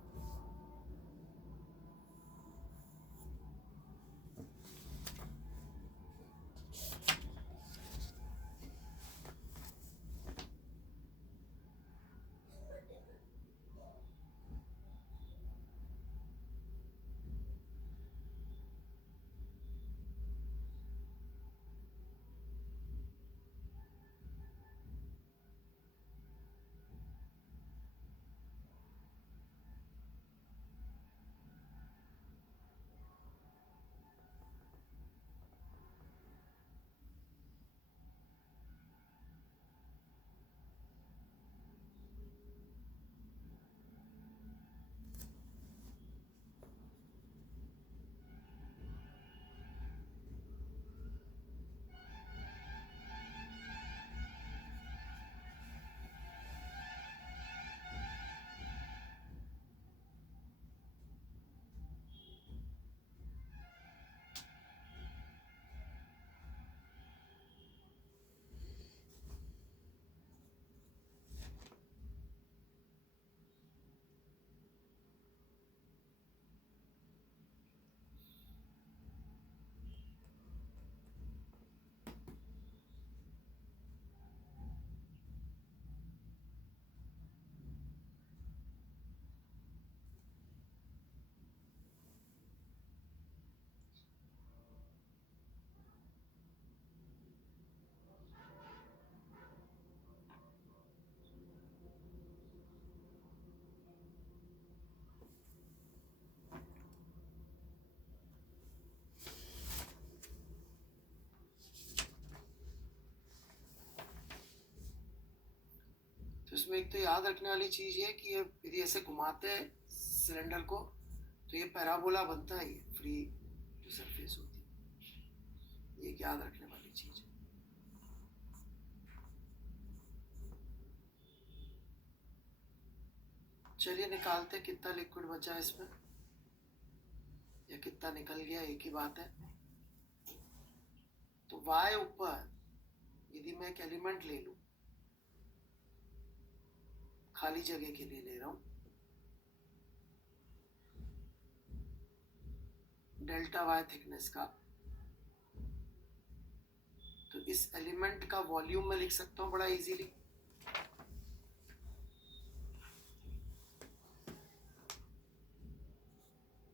तो इसमें एक तो याद रखने वाली चीज है कि ये यदि ऐसे घुमाते हैं सिलेंडर को तो ये पैराबोला बनता है. ये फ्री जो सरफेस होती है ये एक याद रखने वाली चीज है. चलिए निकालते हैं कितना लिक्विड बचा है इसमें या कितना निकल गया. एक ही बात है. तो y ऊपर यदि मैं एक एलिमेंट ले लूं खाली जगह के लिए ले रहा हूं डेल्टा y थिकनेस का, तो इस एलिमेंट का वॉल्यूम मैं लिख सकता हूं बड़ा इजीली.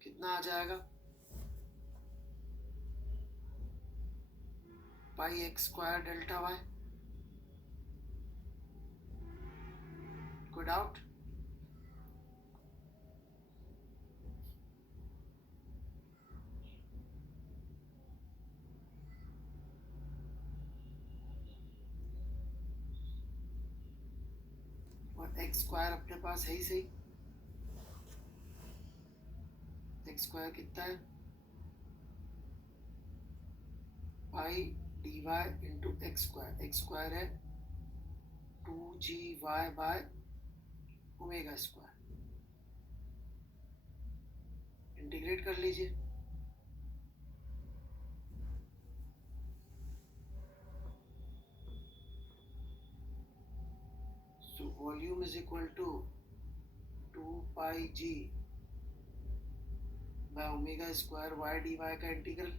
कितना आ जाएगा? Pi x square delta y. कोई डाउट? और एक्स स्क्वायर अपने पास है ही सही. एक्स स्क्वायर कितना है? Pi d y into x square. X square है 2GY by omega square. Integrate कर लीजिए. So volume is equal to 2 pi g by omega square y dy का इंटीग्रल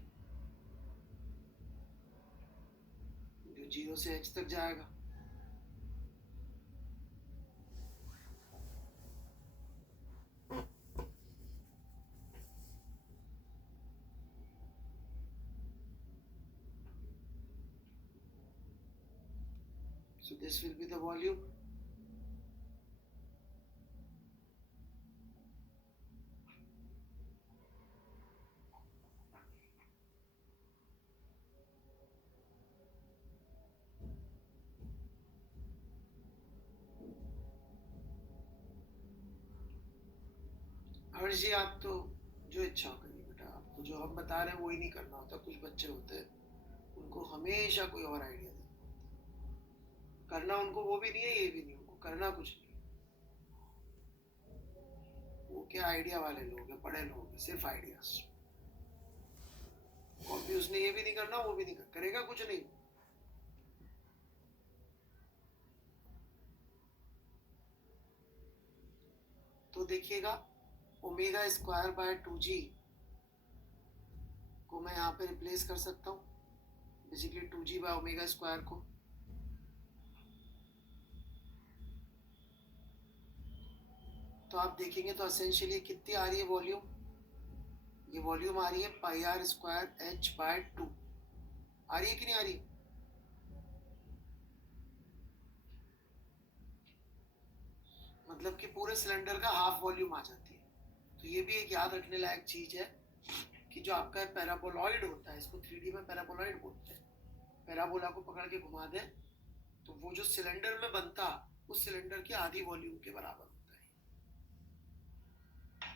जो 0 से h तक जाएगा. So this will be the volume. हर्ष जी आप तो जो इच्छा हो करिए बेटा, आपको जो हम बता रहे हैं वही नहीं करना होता। कुछ बच्चे होते हैं उनको हमेशा कोई और आइडिया देना होता है। करना उनको वो भी नहीं है, ये भी नहीं, उनको करना कुछ नहीं। वो क्या आइडिया वाले लोग हैं, बड़े लोग हैं, सिर्फ आइडियाज। कॉपी उसने ये भी नहीं करना, वो भी नहीं करेगा, कुछ नहीं। तो देखिएगा ओमेगा स्क्वायर बाय 2g को मैं यहाँ पे रिप्लेस कर सकता हूँ, basically 2g by omega square को। तो आप देखेंगे तो एसेंशियली कितनी आ रही है वॉल्यूम, ये वॉल्यूम आ रही है पाई आर स्क्वायर h बाय 2। आ रही है कि नहीं आ रही? मतलब कि पूरे सिलेंडर का हाफ वॉल्यूम आ जाती है। तो ये भी एक याद रखने लायक चीज है कि जो आपका पैराबोलॉइड होता है, इसको 3D में पैराबोलॉइड बोलते हैं। पैराबोला को पकड़ के घुमा दें तो वो जो सिलेंडर में बनता उस सिलेंडर की आधी वॉल्यूम के बराबर होता है।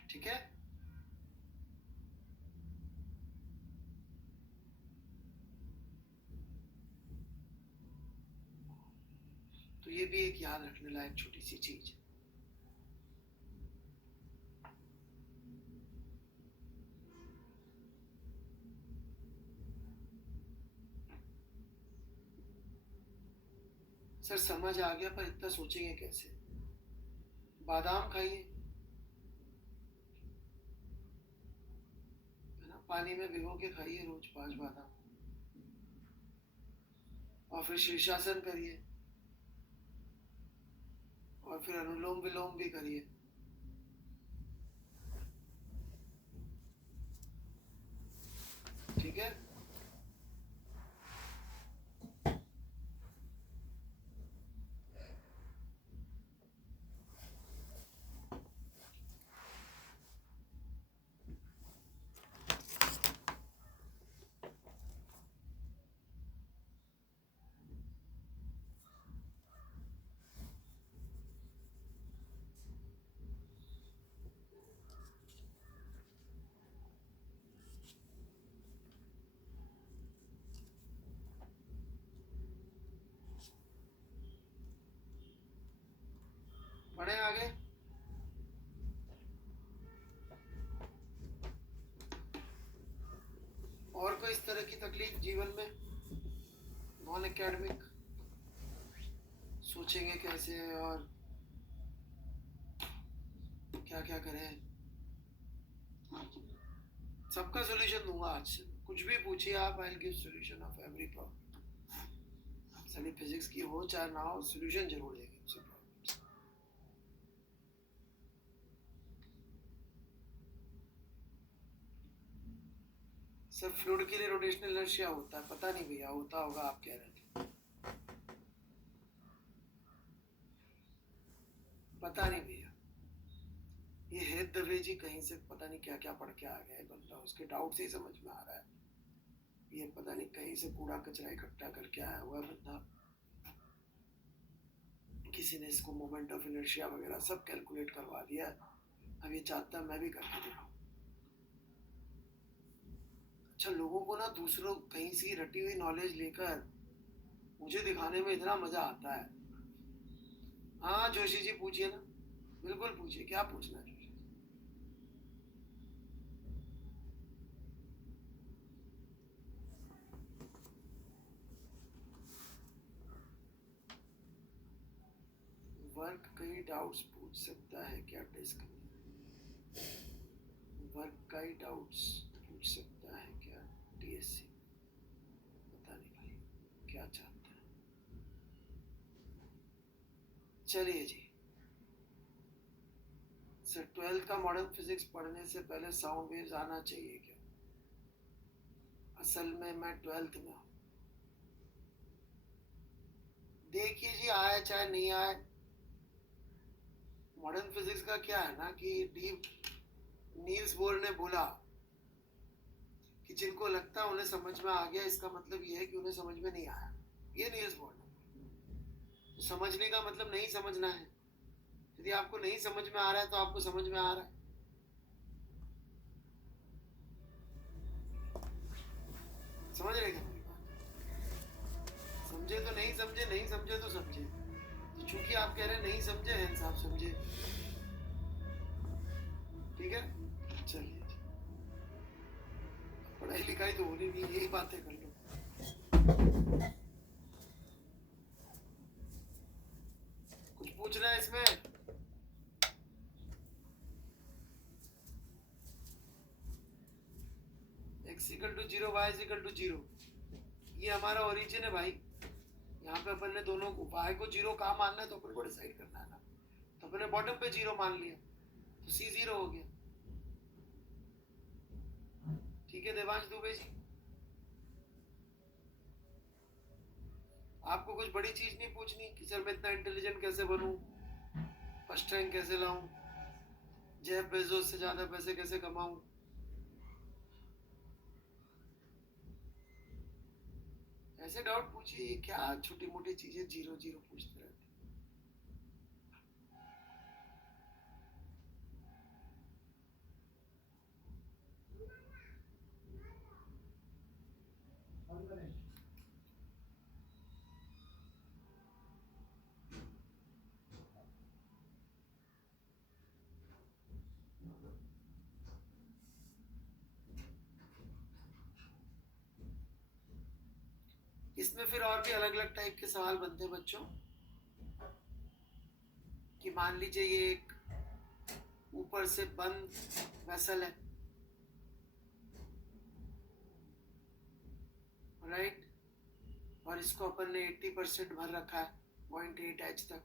ठीक है, तो ये भी एक याद रखने लायक छोटी सी चीज है। सर समझ आ गया, पर इतना सोचेंगे कैसे? बादाम खाइए, है ना, पानी में भिगो के खाइए रोज 5 बादाम, और फिर शीर्षासन करिए, और फिर अनुलोम विलोम भी करिए। ठीक है, बढ़े आगे। और कोई इस तरह की तकलीफ जीवन में नॉन एकेडमिक? सोचेंगे कैसे और क्या क्या करें, सबका सोल्यूशन दूंगा आज से। कुछ भी पूछिए आप, I will give solution of every problem. सारी फिजिक्स की हो चाहे ना हो, सॉल्यूशन जरूर देंगे उसे प्रॉब्लम। सर फ्लूइड के लिए रोटेशनल इनर्शिया होता है, पता नहीं भैया, होता होगा, आप कह रहे थे। पता नहीं भैया, ये हेद दवे जी कहीं से पता नहीं क्या क्या पढ़ के आ गया है बंदा, उसके डाउट से ही समझ में आ रहा है। ये पता नहीं कहीं से कूड़ा कचरा इकट्ठा करके आया हुआ है बंदा। किसी ने इसको मोमेंट ऑफ इनर्शिया वगैरह सब कैलकुलेट करवा दिया। अब ये चाहता मैं भी करके दिखाऊं। अच्छा, लोगों को ना दूसरों कहीं से रटी हुई नॉलेज लेकर मुझे दिखाने में इतना मजा आता है। हाँ जोशी जी पूछिए ना, बिल्कुल पूछिए, क्या पूछना है जोशी? वर्क कई डाउट्स पूछ सकता है क्या डिस्क में? वर्क कई डाउट्स पूछ सकता है क्या टीएससी? पता नहीं भाई क्या चाहता है। चलिए जी सर, 12th का मॉडर्न फिजिक्स पढ़ने से पहले साउंड वेव्स आना चाहिए क्या? असल में मैं 12th में हूँ। देखिए जी, आए चाहे नहीं आए, मॉडर्न फिजिक्स का क्या है ना कि नील्स बोर ने बोला कि जिनको लगता है उन्हें समझ में आ गया, इसका मतलब ये है कि उन्हें समझ में नहीं आया। ये नील्स बोर ने, समझने का मतलब नहीं समझना है। यदि आपको नहीं समझ में आ रहा है तो आपको समझ में आ रहा है। समझ रहे क्या मेरी बात? समझे तो नहीं समझे, नहीं समझे तो समझे। तो चूंकि आप कह रहे हैं नहीं समझे, हैं आप समझे। ठीक है, चलिए। पढ़ाई लिखाई तो होनी नहीं, यही बातें कर लो। कुछ पूछना है इसमें? x equal to 0, y equal to 0, ये हमारा ओरिजिन है भाई। यहाँ पे अपन ने दोनों को y को 0 कहाँ मानना है तो अपन को डिसाइड करना है ना। तो अपन ने बॉटम पे 0 मान लिया, तो c 0 हो गया। ठीक है देवांश दुबे जी, आपको कुछ बड़ी चीज नहीं पूछनी कि सर मैं इतना इंटेलिजेंट कैसे बनूं, फर्स्ट रैंक कैसे लाऊं, जेफ बेजोस से ज्यादा पैसे कैसे कमाऊं। ऐसे डाउट पूछिए, क्या छोटी मोटी चीजें 0 0 पूछते रहते। इसमें फिर और भी अलग अलग टाइप के सवाल बनते हैं बच्चों, कि मान लीजिए ये एक ऊपर से बंद वेसल है, राइट, और इसको अपन ने 80% भर रखा है 0.8 तक,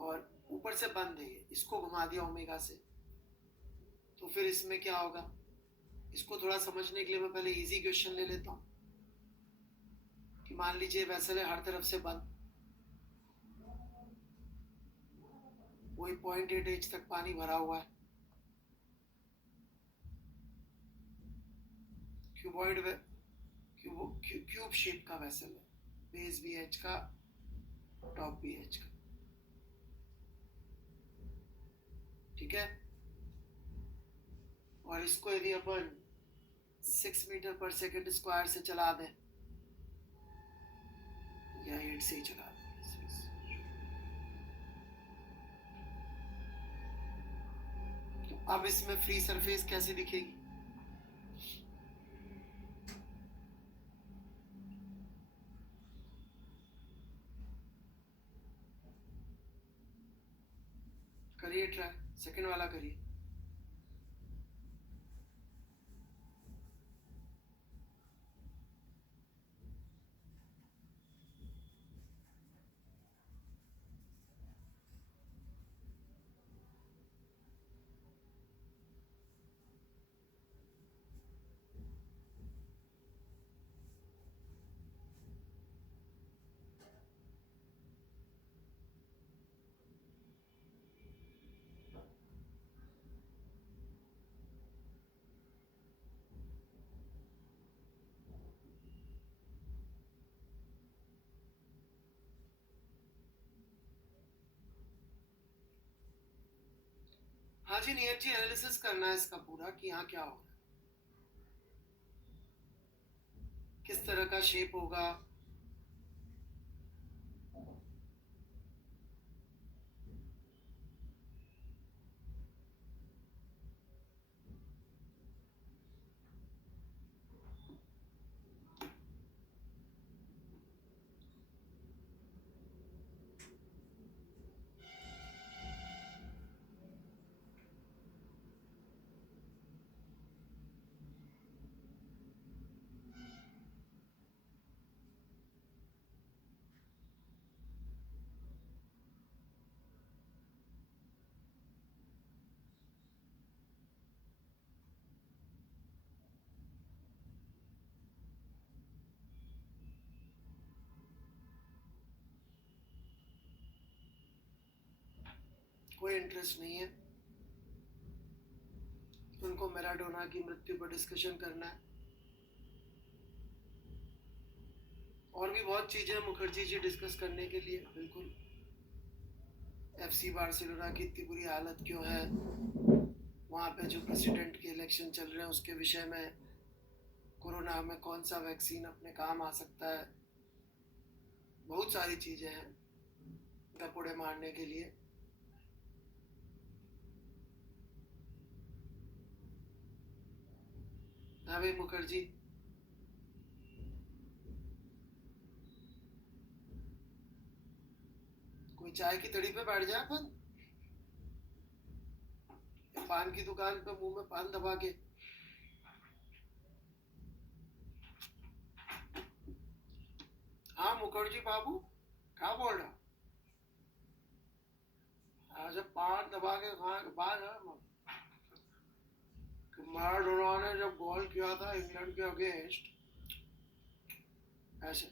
और ऊपर से बंद है ये, इसको घुमा दिया ओमेगा से। तो फिर इसमें क्या होगा, इसको थोड़ा समझने के लिए मैं पहले इजी क्वेश्चन ले लेता हूँ। कि मान लीजिए वेसल है हर तरफ से बंद, वही 0.8 तक पानी भरा हुआ है, क्यूबॉइड क्यूब शेप का वेसल है, बेस भी एच का, टॉप भी एच का। ठीक है, और इसको यदि अपन 6 मीटर पर सेकंड स्क्वायर से चला दें, या 8 से ही चला दें, तो अब इसमें फ्री सरफेस कैसे दिखेगी? करिए ट्राई, सेकंड वाला करिए। हाँ जी नीरज जी, एनालिसिस करना है इसका पूरा कि यहाँ क्या होगा, किस तरह का शेप होगा। कोई इंटरेस्ट नहीं है उनको मैराडोना की मृत्यु पर डिस्कशन करना है। और भी बहुत चीजें मुखर्जी जी डिस्कस करने के लिए, बिल्कुल। FC बार्सिलोना की इतनी बुरी हालत क्यों है, वहाँ पे जो प्रेसिडेंट के इलेक्शन चल रहे हैं उसके विषय में, कोरोना में कौन सा वैक्सीन अपने काम आ सकता है, बहुत सारी चीज़ें हैं टपोड़े मारने के लिए। हाँ भाई मुखर्जी, कोई चाय की तड़ी पे बैठ जाए अपन, पान की दुकान पे मुंह में पान दबा के। हाँ मुखर्जी बाबू, क्या बोल रहा? आज पान दबा के खाने के बाद है कि मैराडोना ने जब गोल किया था इंग्लैंड के अगेंस्ट, ऐसे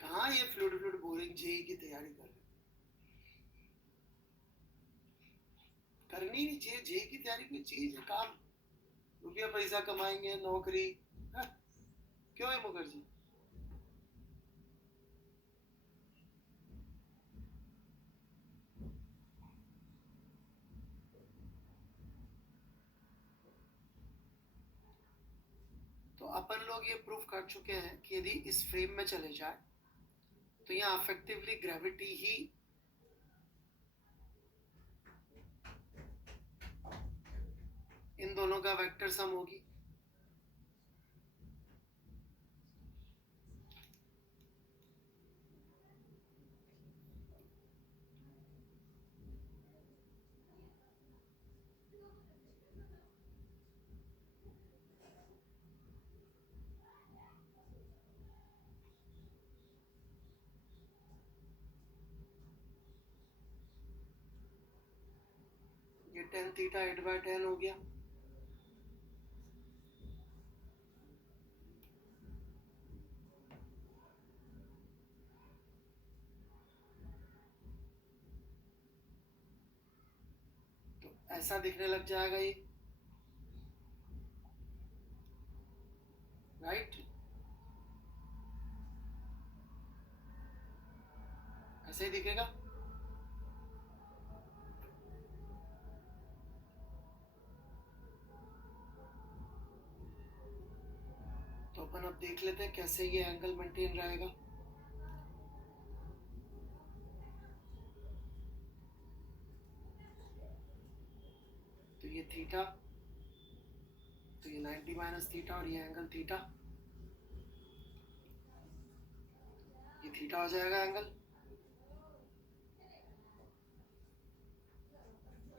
कहाँ ये फ्लूड फ्लूड बोरिंग जेई की तैयारी कर रहे, करनी नहीं चाहिए जेई की तैयारी, कोई चीज है काम, रुपया पैसा कमाएंगे, नौकरी है? क्यों है मुखर्जी? तो अपन लोग ये प्रूफ कर चुके हैं कि यदि इस फ्रेम में चले जाए तो यहाँ अफेक्टिवली ग्रेविटी ही इन दोनों का वेक्टर सम होगी। ये टेन थीटा 8/10 हो गया। तो ऐसा दिखने लग जाएगा ये, राइट? ऐसे ही दिखेगा। तो अपन अब देख लेते हैं कैसे ये एंगल मेंटेन रहेगा। तो ये थीटा, तो ये 90 माइनस थीटा और ये एंगल थीटा, ये थीटा हो जाएगा एंगल,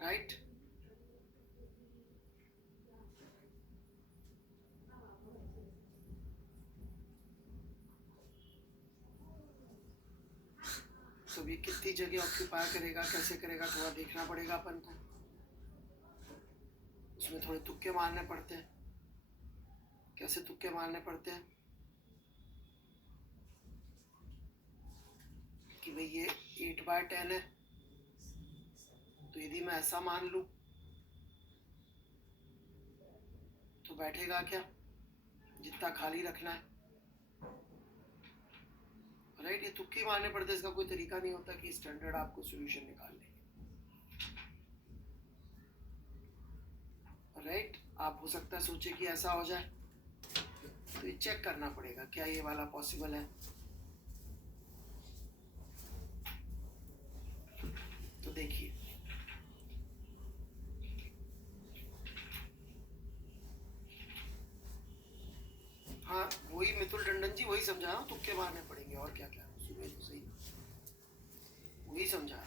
राइट? तो ये कितनी जगह ऑक्यूपाई करेगा, कैसे करेगा, थोड़ा देखना पड़ेगा अपन को, उसमें थोड़े तुक्के मारने पड़ते हैं। कैसे तुक्के मारने पड़ते हैं कि भाई ये 8/10 है, तो यदि मैं ऐसा मान लूं तो बैठेगा क्या, जितना खाली रखना है, राइट? ये तुक्के मारने पड़ते हैं, इसका कोई तरीका नहीं होता कि स्टैंडर्ड आपको सॉल्यूशन निकाल ले, राइट? आप हो सकता है सोचे कि ऐसा हो जाए, तो ये चेक करना पड़ेगा क्या ये वाला पॉसिबल है। तो देखिए, हाँ वही मितुल टंडन जी वही समझा रहा हूँ, तुक्के मारने पड़ेंगे और क्या क्या, सुबह जो सही वही समझा।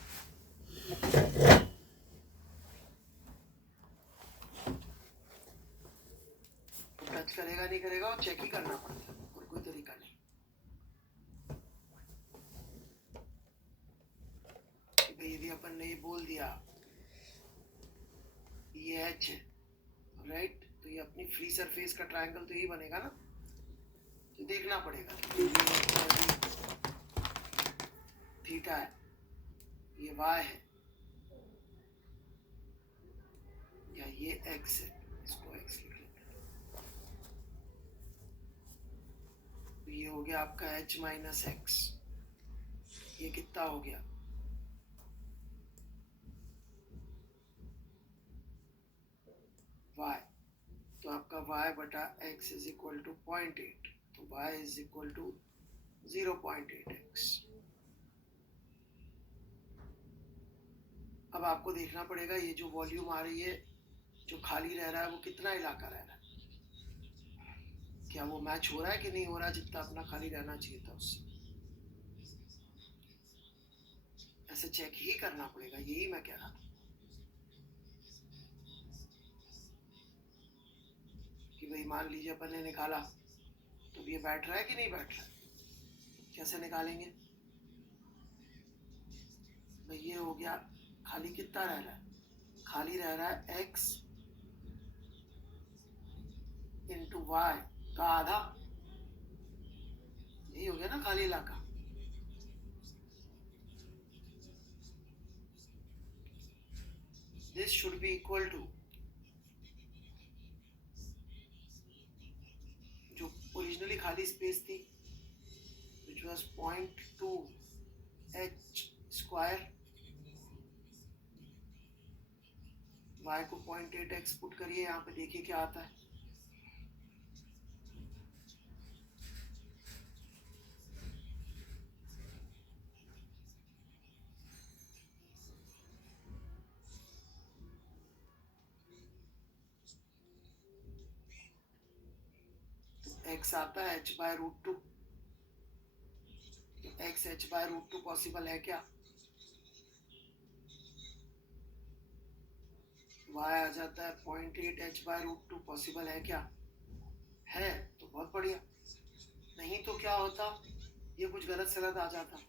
टच करेगा नहीं करेगा और चेक ही करना पड़ता है, और कोई तरीका नहीं। यदि अपन ने ये बोल दिया ये एच है, राइट, तो ये अपनी फ्री सरफेस का ट्रायंगल तो यही बनेगा ना, तो देखना पड़ेगा थीटा है, ये वाई है या ये एक्स है, इसको एक्स लिख लेते हैं। तो ये हो गया आपका h माइनस एक्स, ये कितना हो गया? y, तो आपका y बटा x इज इक्वल टू 0.8, तो y is equal to 0.8x। अब आपको देखना पड़ेगा ये जो वॉल्यूम आ रही है, जो खाली रह रहा है, वो कितना इलाका रह रहा है, क्या वो मैच हो रहा है कि नहीं हो रहा, जितना अपना खाली रहना चाहिए था उससे। ऐसे चेक ही करना पड़ेगा, यही मैं कह रहा था कि भाई मान लीजिए अपन ने निकाला, तो ये बैठ रहा है कि नहीं बैठ रहा है, कैसे निकालेंगे भाई? ये हो गया, खाली कितना रह रहा है, खाली रह रहा है x इंटू वाई का आधा, यही हो गया ना खाली इलाका। This should be equal to जो ओरिजिनली खाली स्पेस थी, which was 0.2 h square, y को 0.8x पुट करिए यहाँ पे, देखिए क्या आता है। x आता है h/√2, तो x h/√2 पॉसिबल है क्या? y आ जाता है 0.8 h/√2, पॉसिबल है क्या? है, तो बहुत बढ़िया। नहीं तो क्या होता, ये कुछ गलत सलत आ जाता,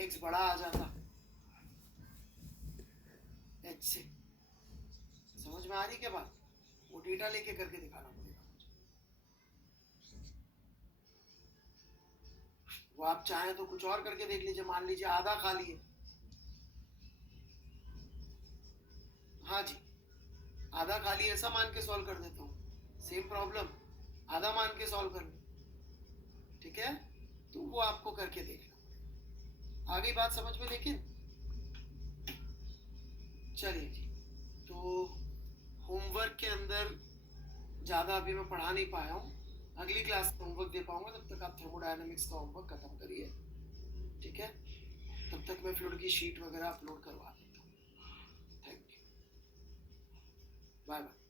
x बड़ा आ जाता h से। समझ में आ रही क्या बात? वो डेटा लेके करके दिखाना पड़ेगा मुझे। वो आप चाहें तो कुछ और करके देख लीजिए, मान लीजिए आधा खाली है, हाँ जी, आधा खाली ऐसा मान के सॉल्व कर देता हूँ, सेम प्रॉब्लम आधा मान के सॉल्व कर लो, ठीक है? तो वो आपको करके देखना। आ गई बात समझ में? लेकिन चलिए जी, तो होमवर्क के अंदर ज़्यादा अभी मैं पढ़ा नहीं पाया हूँ, अगली क्लास में होमवर्क दे पाऊंगा, तब तक आप थर्मोडायनेमिक्स का होमवर्क खत्म करिए, ठीक है? तब तक मैं फ्लूइड की शीट वगैरह अपलोड करवा देता हूँ। Thank you, bye bye.